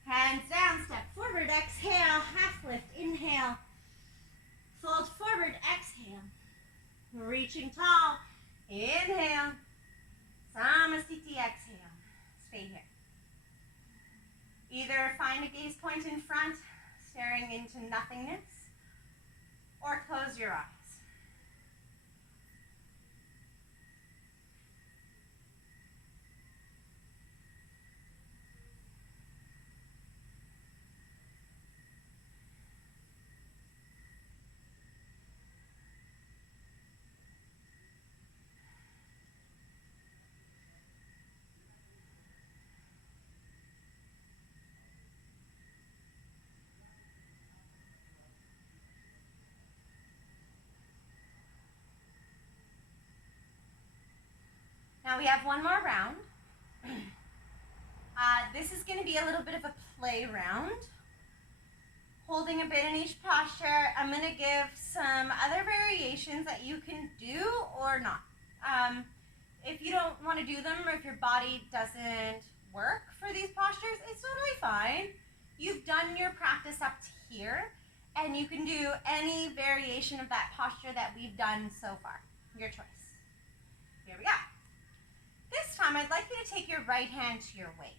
Hands down, step forward, exhale. Half lift, inhale. Fold forward, exhale. Reaching tall, inhale. Samasthiti, exhale. Stay here. Either find a gaze point in front, staring into nothingness, or close your eyes. Now we have 1 more round. This is going to be a little bit of a play round. Holding a bit in each posture. I'm going to give some other variations that you can do or not. If you don't want to do them, or if your body doesn't work for these postures, it's totally fine. You've done your practice up to here, and you can do any variation of that posture that we've done so far. Your choice. Here we go. This time, I'd like you to take your right hand to your waist.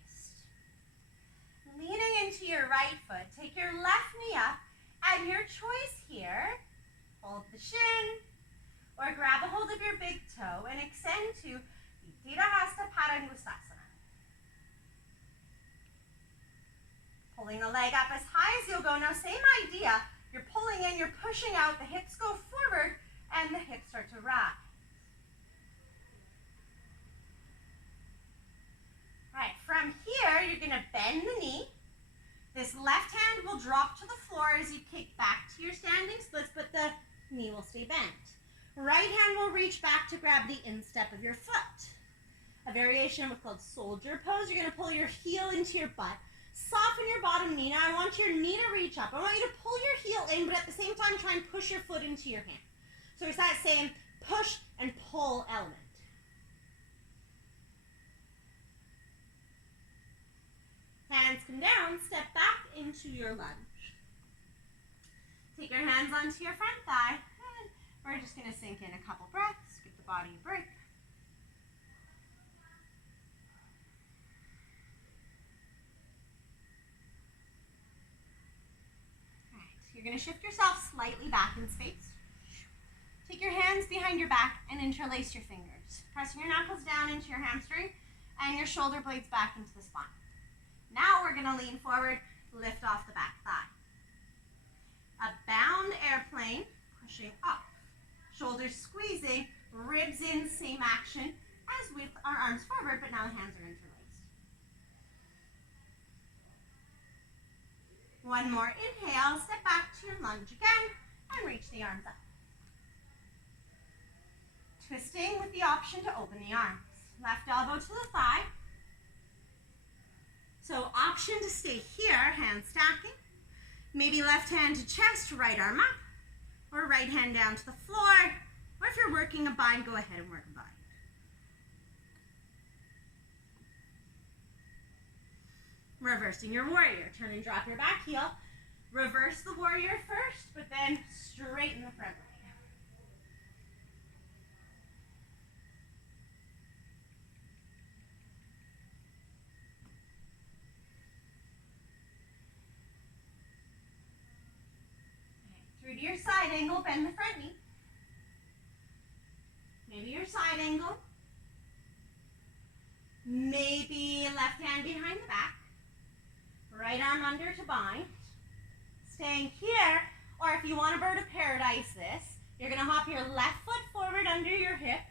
Leaning into your right foot, take your left knee up, and your choice here, hold the shin, or grab a hold of your big toe and extend to Uttanasana Padangusthasana. Pulling the leg up as high as you'll go. Now, same idea. You're pulling in, you're pushing out, the hips go forward, and the hips start to rise. All right, from here, you're going to bend the knee. This left hand will drop to the floor as you kick back to your standing splits, but the knee will stay bent. Right hand will reach back to grab the instep of your foot. A variation of what's called soldier pose. You're going to pull your heel into your butt. Soften your bottom knee. Now, I want your knee to reach up. I want you to pull your heel in, but at the same time, try and push your foot into your hand. So it's that same push and pull element. Hands come down, step back into your lunge. Take your hands onto your front thigh, and we're just going to sink in a couple breaths, give the body a break. All right, you're going to shift yourself slightly back in space. Take your hands behind your back and interlace your fingers, pressing your knuckles down into your hamstring and your shoulder blades back into the spine. Now we're going to lean forward, lift off the back thigh. A bound airplane, pushing up. Shoulders squeezing, ribs in, same action as with our arms forward, but now the hands are interlaced. 1 more inhale, step back to your lunge again, and reach the arms up. Twisting with the option to open the arms. Left elbow to the thigh. So option to stay here, hand stacking. Maybe left hand to chest, right arm up. Or right hand down to the floor. Or if you're working a bind, go ahead and work a bind. Reversing your warrior. Turn and drop your back heel. Reverse the warrior first, but then straighten the front leg. Through to your side angle, bend the front knee. Maybe your side angle. Maybe left hand behind the back. Right arm under to bind. Staying here, or if you want a bird of paradise this, you're going to hop your left foot forward under your hip.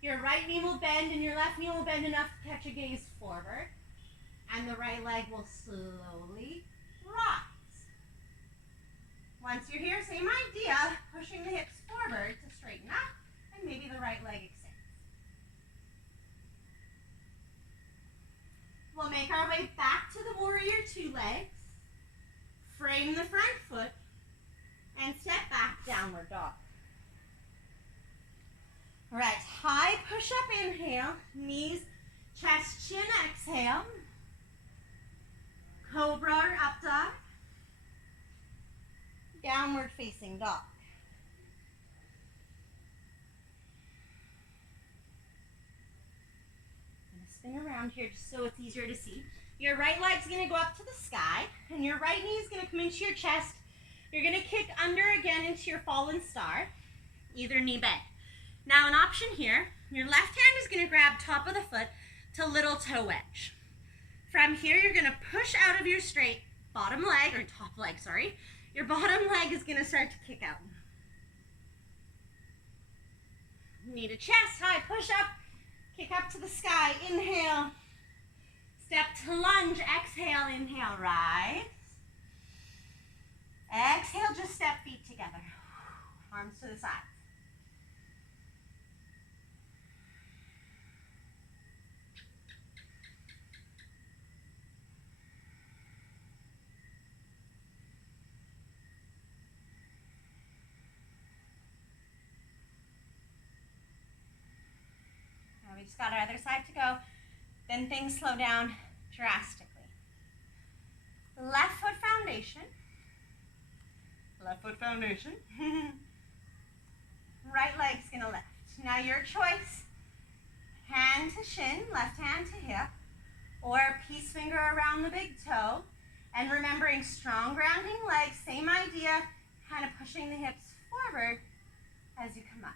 Your right knee will bend and your left knee will bend enough to catch a gaze forward. And the right leg will slowly rise. Once you're here, same idea, pushing the hips forward to straighten up, and maybe the right leg extends. We'll make our way back to the warrior two legs, frame the front foot, and step back, downward dog. All right, high push-up inhale, knees, chest, chin, exhale. Cobra or up dog. Downward facing dog. I'm going to spin around here just so it's easier to see. Your right leg's going to go up to the sky, and your right knee is going to come into your chest. You're going to kick under again into your fallen star, either knee bend. Now an option here, your left hand is going to grab top of the foot to little toe wedge. From here, you're going to push out of your straight bottom leg, or top leg, sorry. Your bottom leg is going to start to kick out. You need a chest high push up, kick up to the sky, inhale. Step to lunge, exhale, inhale, rise. Exhale, just step feet together. Arms to the side. Now we just got our other side to go. Then things slow down drastically. Left foot foundation. Left foot foundation. Right leg's gonna lift. Now your choice, hand to shin, left hand to hip, or peace finger around the big toe. And remembering strong grounding legs, same idea, kind of pushing the hips forward as you come up.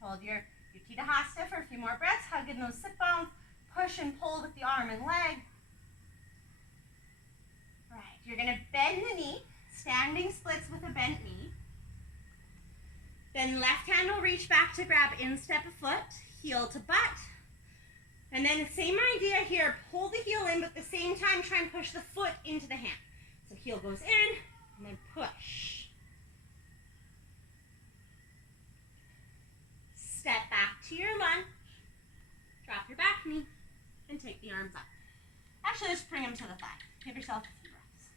Hold your Uttanasana for a few more breaths, hug in those sit bones, push and pull with the arm and leg. Right, you're going to bend the knee, standing splits with a bent knee. Then left hand will reach back to grab instep a foot, heel to butt. And then same idea here, pull the heel in, but at the same time try and push the foot into the hand. So heel goes in, and then push. Step back to your lunge, drop your back knee, and take the arms up. Actually, just bring them to the thigh. Give yourself a few breaths.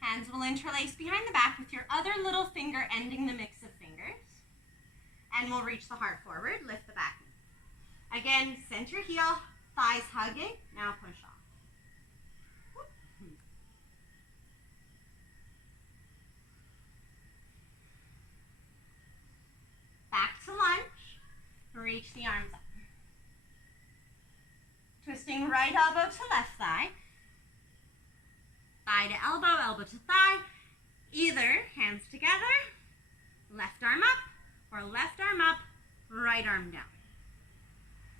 Hands will interlace behind the back with your other little finger ending the mix of fingers. And we'll reach the heart forward, lift the back knee. Again, center heel, thighs hugging, now push off. Back to lunge, reach the arms up. Twisting right elbow to left thigh. Thigh to elbow, elbow to thigh. Either hands together, left arm up, or left arm up, right arm down.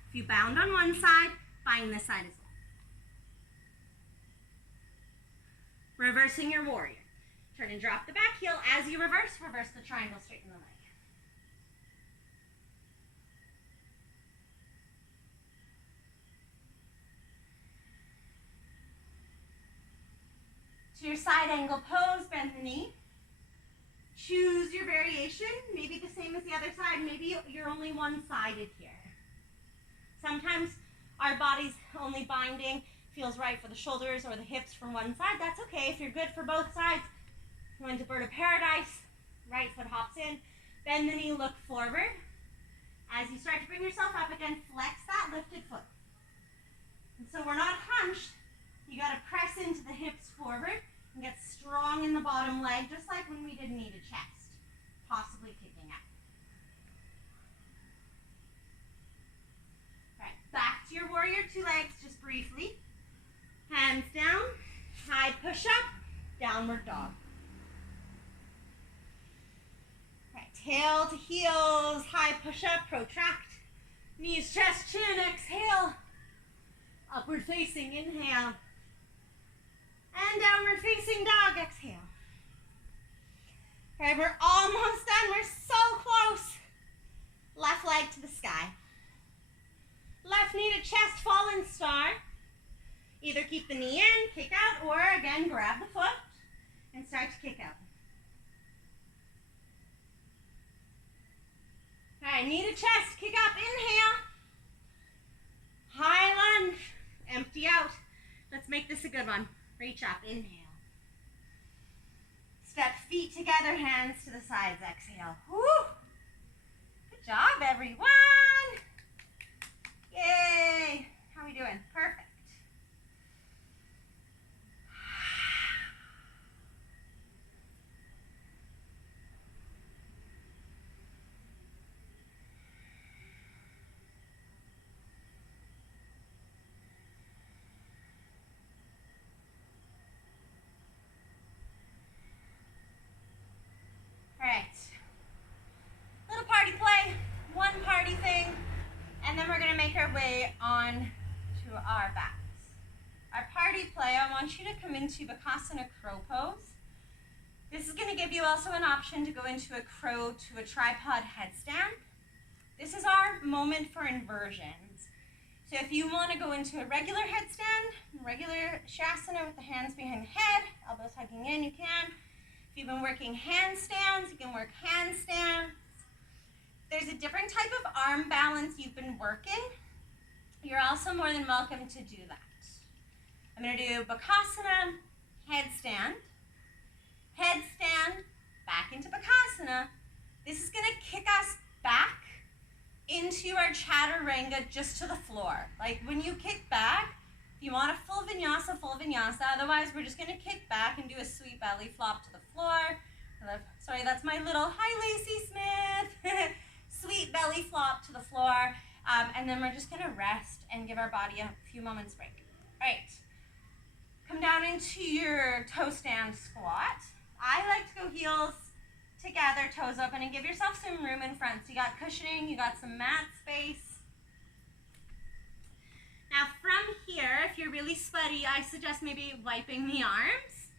If you bound on one side, bind this side as well. Reversing your warrior. Turn and drop the back heel. As you reverse the triangle, straighten the leg. To your side angle pose, bend the knee. Choose your variation, maybe the same as the other side, maybe you're only one-sided here. Sometimes our body's only binding feels right for the shoulders or the hips from one side. That's okay if you're good for both sides. Go into bird of paradise, right foot hops in, bend the knee, look forward. As you start to bring yourself up again, flex that lifted foot. And so we're not hunched, you gotta press into the hips forward and get strong in the bottom leg, just like when we did knee to chest, possibly kicking out. to your warrior two legs just briefly. Hands down, high push-up, downward dog. Right, tail to heels, high push-up, protract. Knees, chest, chin, exhale. Upward facing, inhale. And downward facing dog, exhale. All right, we're almost done. We're so close. Left leg to the sky. Left knee to chest, fallen star. Either keep the knee in, kick out, or again, grab the foot and start to kick out. All right, knee to chest, kick up, inhale. High lunge, empty out. Let's make this a good one. Reach up, inhale. Step feet together, hands to the sides, exhale. Woo! Good job, everyone. Yay! How are we doing? Perfect. All right. Little party play, one party thing. And then we're going to make our way on to our backs. Our party play, I want you to come into Vinyasa crow pose. This is going to give you also an option to go into a crow to a tripod headstand. This is our moment for inversions. So if you want to go into a regular headstand, regular Shavasana with the hands behind the head, elbows hugging in, you can. If you've been working handstands, you can work handstands. There's a different type of arm balance you've been working. You're also more than welcome to do that. I'm going to do Vinyasa, headstand, headstand, back into Vinyasa. This is going to kick us back into our chaturanga just to the floor. Like when you kick back, if you want a full vinyasa, otherwise we're just going to kick back and do a sweet belly flop to the floor. Sorry, that's my little, hi Lacey Smith. Sweet belly flop to the floor, and then we're just going to rest and give our body a few moments break. All right, come down into your toe stand squat. I like to go heels together, toes open, and give yourself some room in front. So you got cushioning, you got some mat space. Now from here, if you're really sweaty, I suggest maybe wiping the arms.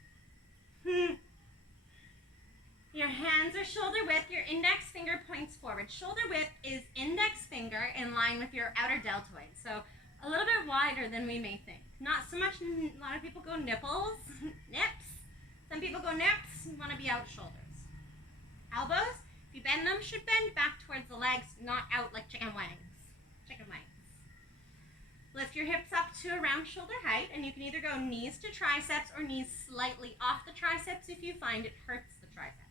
Your hands are shoulder width, your index finger points forward. Shoulder width is index finger in line with your outer deltoid. So a little bit wider than we may think. Not so much, a lot of people go nipples, nips. Some people go nips, you want to be out shoulders. Elbows, if you bend them, should bend back towards the legs, not out like chicken wings. Chicken wings. Lift your hips up to around shoulder height, and you can either go knees to triceps or knees slightly off the triceps if you find it hurts the triceps.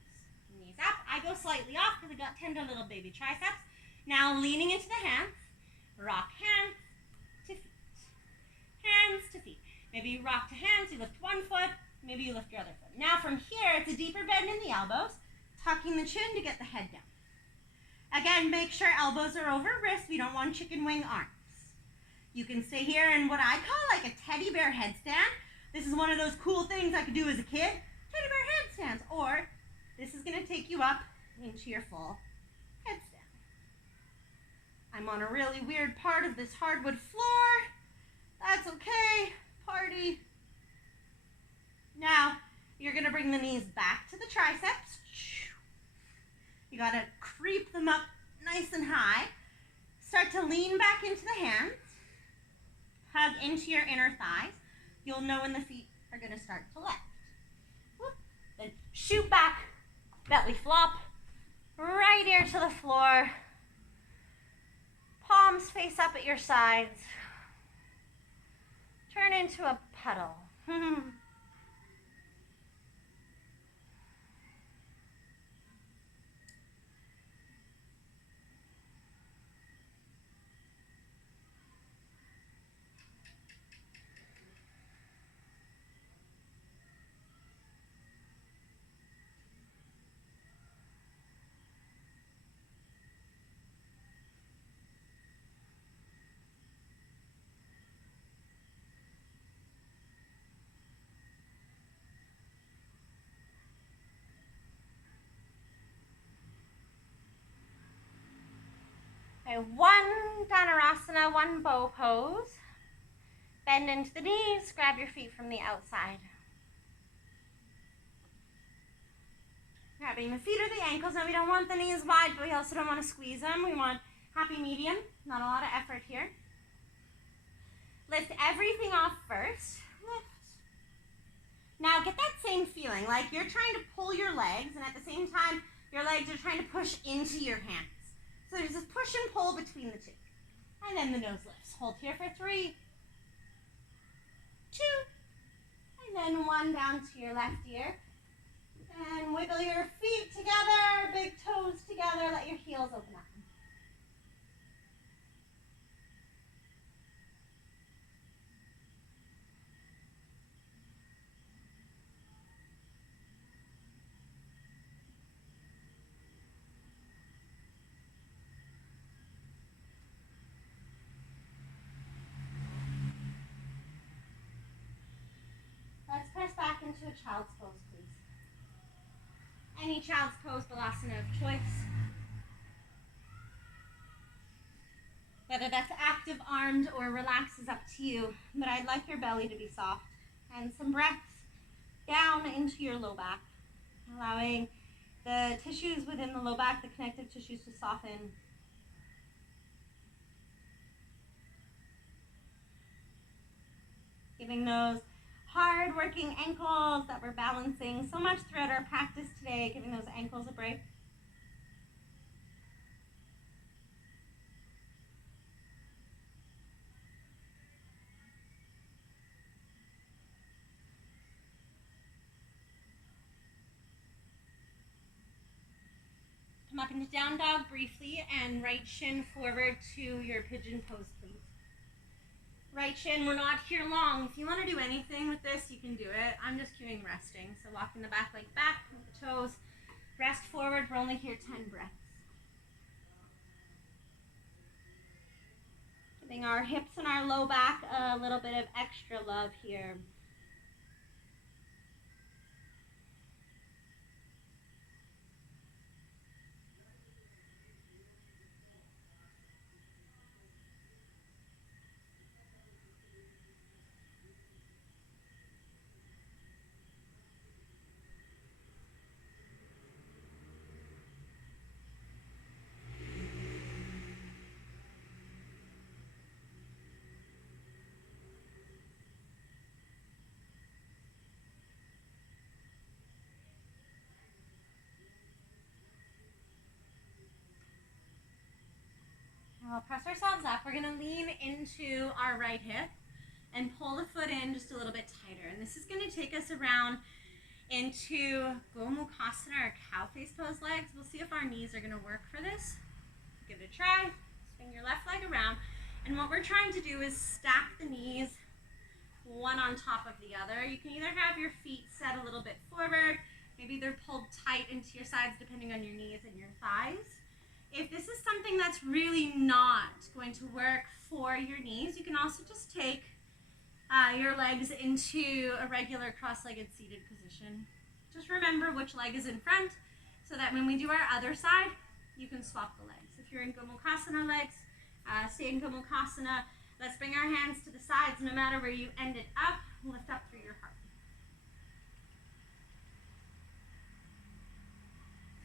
Knees up. I go slightly off because I got tender little baby triceps. Now leaning into the hands, rock hands to feet. Hands to feet. Maybe you rock to hands, you lift one foot, maybe you lift your other foot. Now from here, it's a deeper bend in the elbows, tucking the chin to get the head down. Again, make sure elbows are over wrists. We don't want chicken wing arms. You can stay here in what I call like a teddy bear headstand. This is one of those cool things I could do as a kid. Teddy bear headstands. Or this is going to take you up into your full headstand. I'm on a really weird part of this hardwood floor. That's okay. Party. Now, you're going to bring the knees back to the triceps. You got to creep them up nice and high. Start to lean back into the hands. Hug into your inner thighs. You'll know when the feet are going to start to lift. Whoop. Then shoot back, belly flop, right ear to the floor. Palms face up at your sides. Turn into a puddle. Okay, one Uttanasana, one bow pose. Bend into the knees, grab your feet from the outside. Grabbing the feet or the ankles. Now we don't want the knees wide, but we also don't want to squeeze them. We want happy medium, not a lot of effort here. Lift everything off first. Lift. Now get that same feeling, like you're trying to pull your legs, and at the same time, your legs are trying to push into your hands. So there's this push and pull between the two. And then the nose lifts. Hold here for 3, 2, and then 1 down to your left ear. And wiggle your feet together, big toes together, let your heels open up. Let's press back into a child's pose, please. Any child's pose Balasana of choice. Whether that's active armed or relaxed is up to you, but I'd like your belly to be soft. And some breaths down into your low back, allowing the tissues within the low back, the connective tissues, to soften. Giving those hard-working ankles that we're balancing so much throughout our practice today, giving those ankles a break. Come up into down dog briefly and right shin forward to your pigeon pose, please. Right shin, we're not here long. If you want to do anything with this, you can do it. I'm just cueing resting. So walking the back leg back with the toes. Rest forward. We're only here 10 breaths. Giving our hips and our low back a little bit of extra love here. We'll press ourselves up. We're going to lean into our right hip and pull the foot in just a little bit tighter. And this is going to take us around into Gomukhasana, or cow face pose legs. We'll see if our knees are going to work for this. Give it a try. Swing your left leg around. And what we're trying to do is stack the knees one on top of the other. You can either have your feet set a little bit forward. Maybe they're pulled tight into your sides depending on your knees and your thighs. If this is something that's really not going to work for your knees, you can also just take your legs into a regular cross-legged seated position. Just remember which leg is in front so that when we do our other side, you can swap the legs. If you're in Gomukhasana legs, stay in Gomukhasana. Let's bring our hands to the sides. No matter where you end it up, lift up through your heart.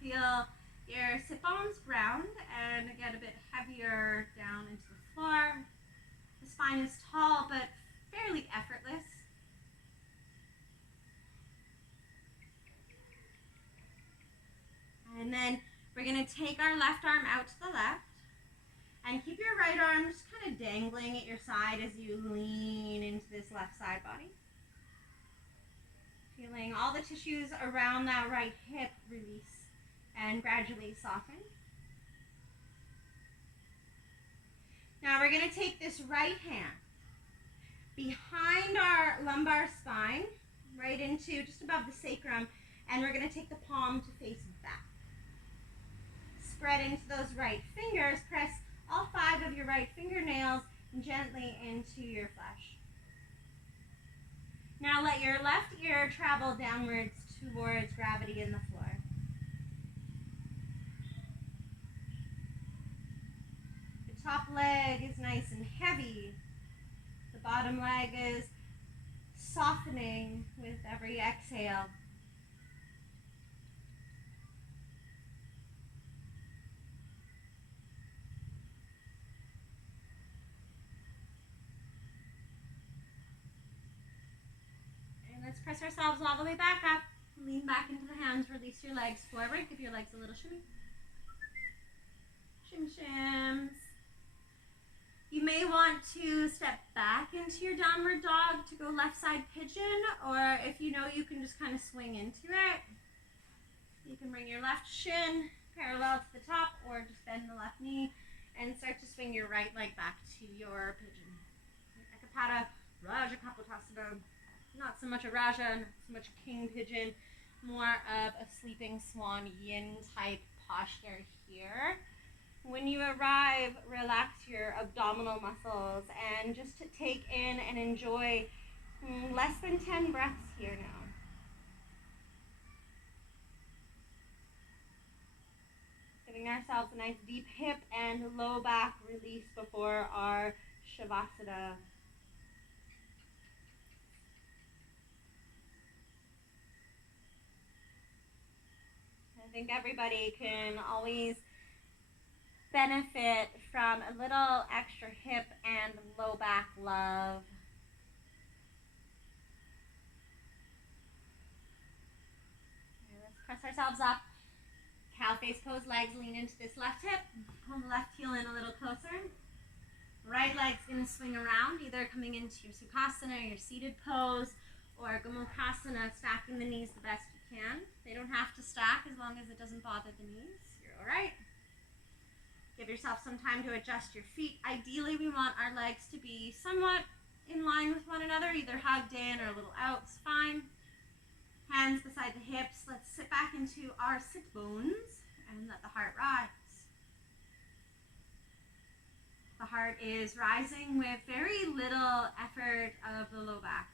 Feel your sit bones ground and get a bit heavier down into the floor. The spine is tall but fairly effortless. And then we're going to take our left arm out to the left and keep your right arm just kind of dangling at your side as you lean into this left side body. Feeling all the tissues around that right hip release and gradually soften. Now we're going to take this right hand behind our lumbar spine, right into just above the sacrum, and we're going to take the palm to face back. Spread into those right fingers, press all 5 of your right fingernails gently into your flesh. Now let your left ear travel downwards towards gravity in the floor. heavy. The bottom leg is softening with every exhale. And let's press ourselves all the way back up. Lean back into the hands, release your legs forward. Give your legs a little shimmy. Shim shims. You may want to step back into your downward dog to go left side pigeon, or if you know, you can just kind of swing into it. You can bring your left shin parallel to the top, or just bend the left knee and start to swing your right leg back to your pigeon. Ekapada, Raja Kapotasana. Not so much a Raja, not so much a king pigeon, more of a sleeping swan yin type posture here. When you arrive, relax your abdominal muscles and just to take in and enjoy less than 10 breaths here now. Giving ourselves a nice deep hip and low back release before our Shavasana. I think everybody can always benefit from a little extra hip and low back love. Okay, let's press ourselves up. Cow face pose, legs lean into this left hip. Pull the left heel in a little closer. Right leg's going to swing around, either coming into your Sukhasana or your seated pose, or Gomukhasana, stacking the knees the best you can. They don't have to stack as long as it doesn't bother the knees. You're all right. Give yourself some time to adjust your feet. Ideally, we want our legs to be somewhat in line with one another, either hugged in or a little out, it's fine. Hands beside the hips. Let's sit back into our sit bones and let the heart rise. The heart is rising with very little effort of the low back.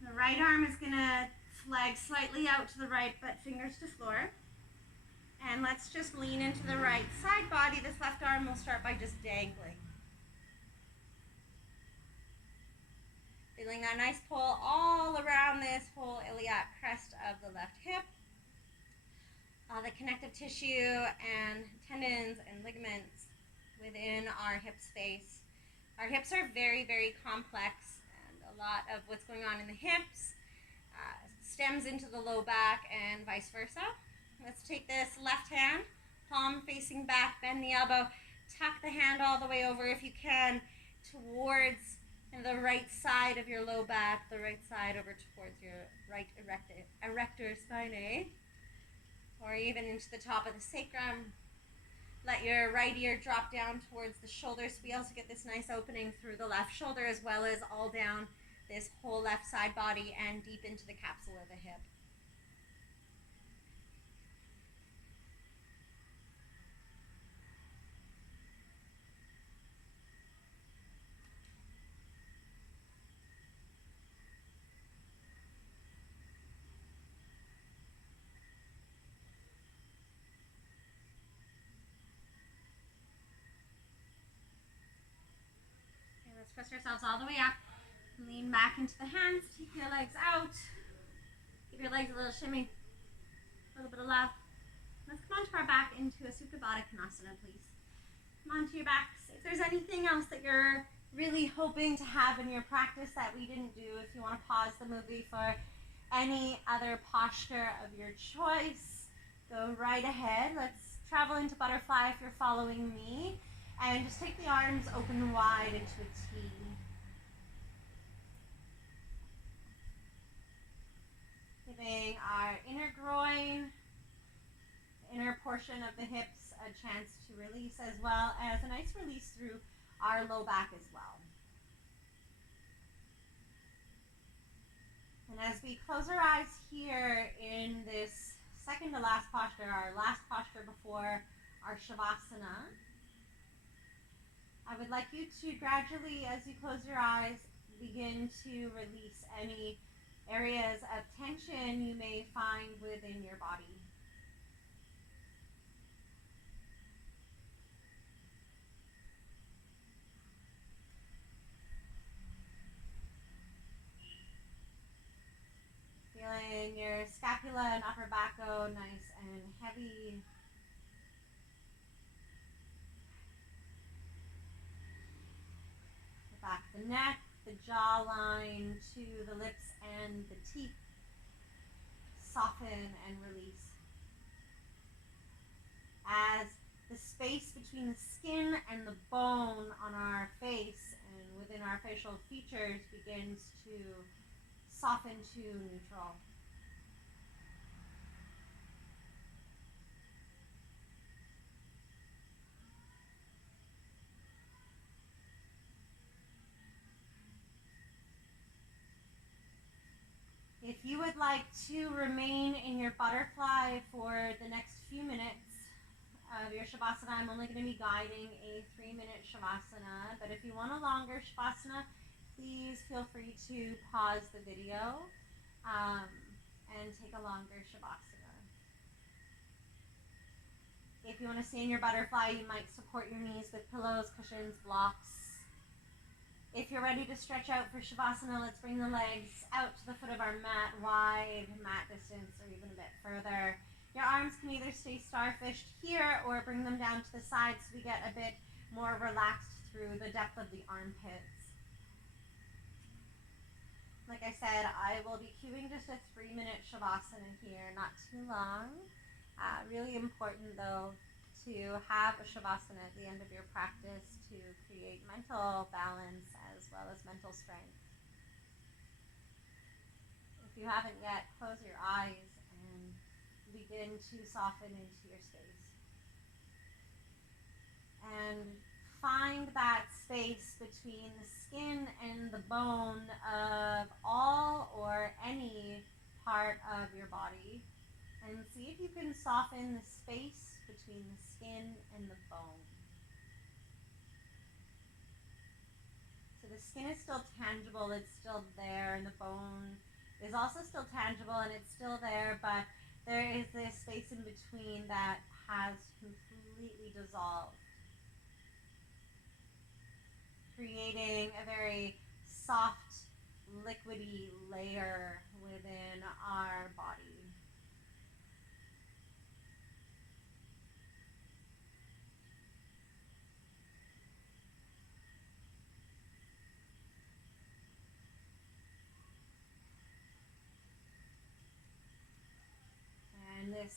The right arm is going to flag slightly out to the right, but fingers to floor. And let's just lean into the right side body. This left arm will start by just dangling. Feeling that nice pull all around this whole iliac crest of the left hip. The connective tissue and tendons and ligaments within our hip space. Our hips are very, very complex, and a lot of what's going on in the hips stems into the low back and vice versa. Let's take this left hand, palm facing back, bend the elbow, tuck the hand all the way over if you can towards the right side of your low back, the right side over towards your right erector spinae, or even into the top of the sacrum. Let your right ear drop down towards the shoulder, so we also get this nice opening through the left shoulder as well as all down this whole left side body and deep into the capsule of the hip. Let's press ourselves all the way up. Lean back into the hands. Take your legs out. Give your legs a little shimmy. A little bit of love. Let's come onto our back into a Supta Baddha Konasana, please. Come onto your backs. If there's anything else that you're really hoping to have in your practice that we didn't do, if you want to pause the movie for any other posture of your choice, go right ahead. Let's travel into butterfly if you're following me. And just take the arms open wide into a T. Giving our inner groin, the inner portion of the hips, a chance to release, as well as a nice release through our low back as well. And as we close our eyes here in this second to last posture, our last posture before our Shavasana, I would like you to gradually, as you close your eyes, begin to release any areas of tension you may find within your body. Feeling your scapula and upper back go nice and heavy. The back of the neck, the jawline to the lips and the teeth. Soften and release. As the space between the skin and the bone on our face and within our facial features begins to soften to neutral. If you would like to remain in your butterfly for the next few minutes of your Shavasana, I'm only going to be guiding a 3-minute Shavasana, but if you want a longer Shavasana, please feel free to pause the video and take a longer Shavasana. If you want to stay in your butterfly, you might support your knees with pillows, cushions, blocks. If you're ready to stretch out for Shavasana, let's bring the legs out to the foot of our mat, wide mat distance or even a bit further. Your arms can either stay starfished here or bring them down to the side so we get a bit more relaxed through the depth of the armpits. Like I said, I will be cueing just a 3-minute Shavasana here, not too long. Really important though to have a Shavasana at the end of your practice to create mental balance as well as mental strength. If you haven't yet, close your eyes and begin to soften into your space. And find that space between the skin and the bone of all or any part of your body. And see if you can soften the space between the skin and the bone. So the skin is still tangible, it's still there, and the bone is also still tangible and it's still there, but there is this space in between that has completely dissolved, creating a very soft, liquidy layer within our body. And this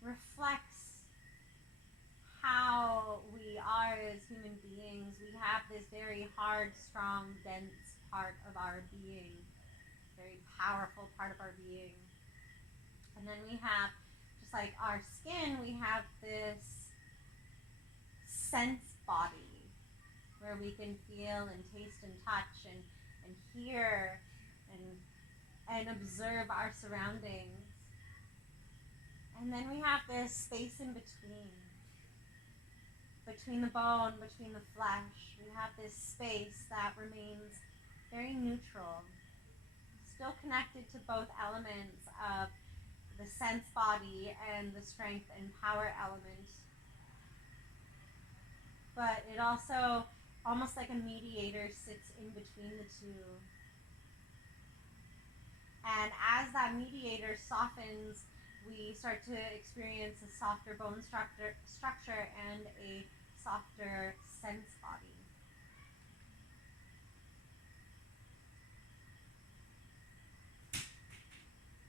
reflects how we are as human beings. We have this very hard, strong, dense part of our being, very powerful part of our being. And then we have, just like our skin, we have this sense body where we can feel and taste and touch and hear and observe our surroundings. And then we have this space in between the bone, between the flesh. We have this space that remains very neutral, still connected to both elements of the sense body and the strength and power element. But it also, almost like a mediator, sits in between the two. And as that mediator softens, we start to experience a softer bone structure and a softer sense body.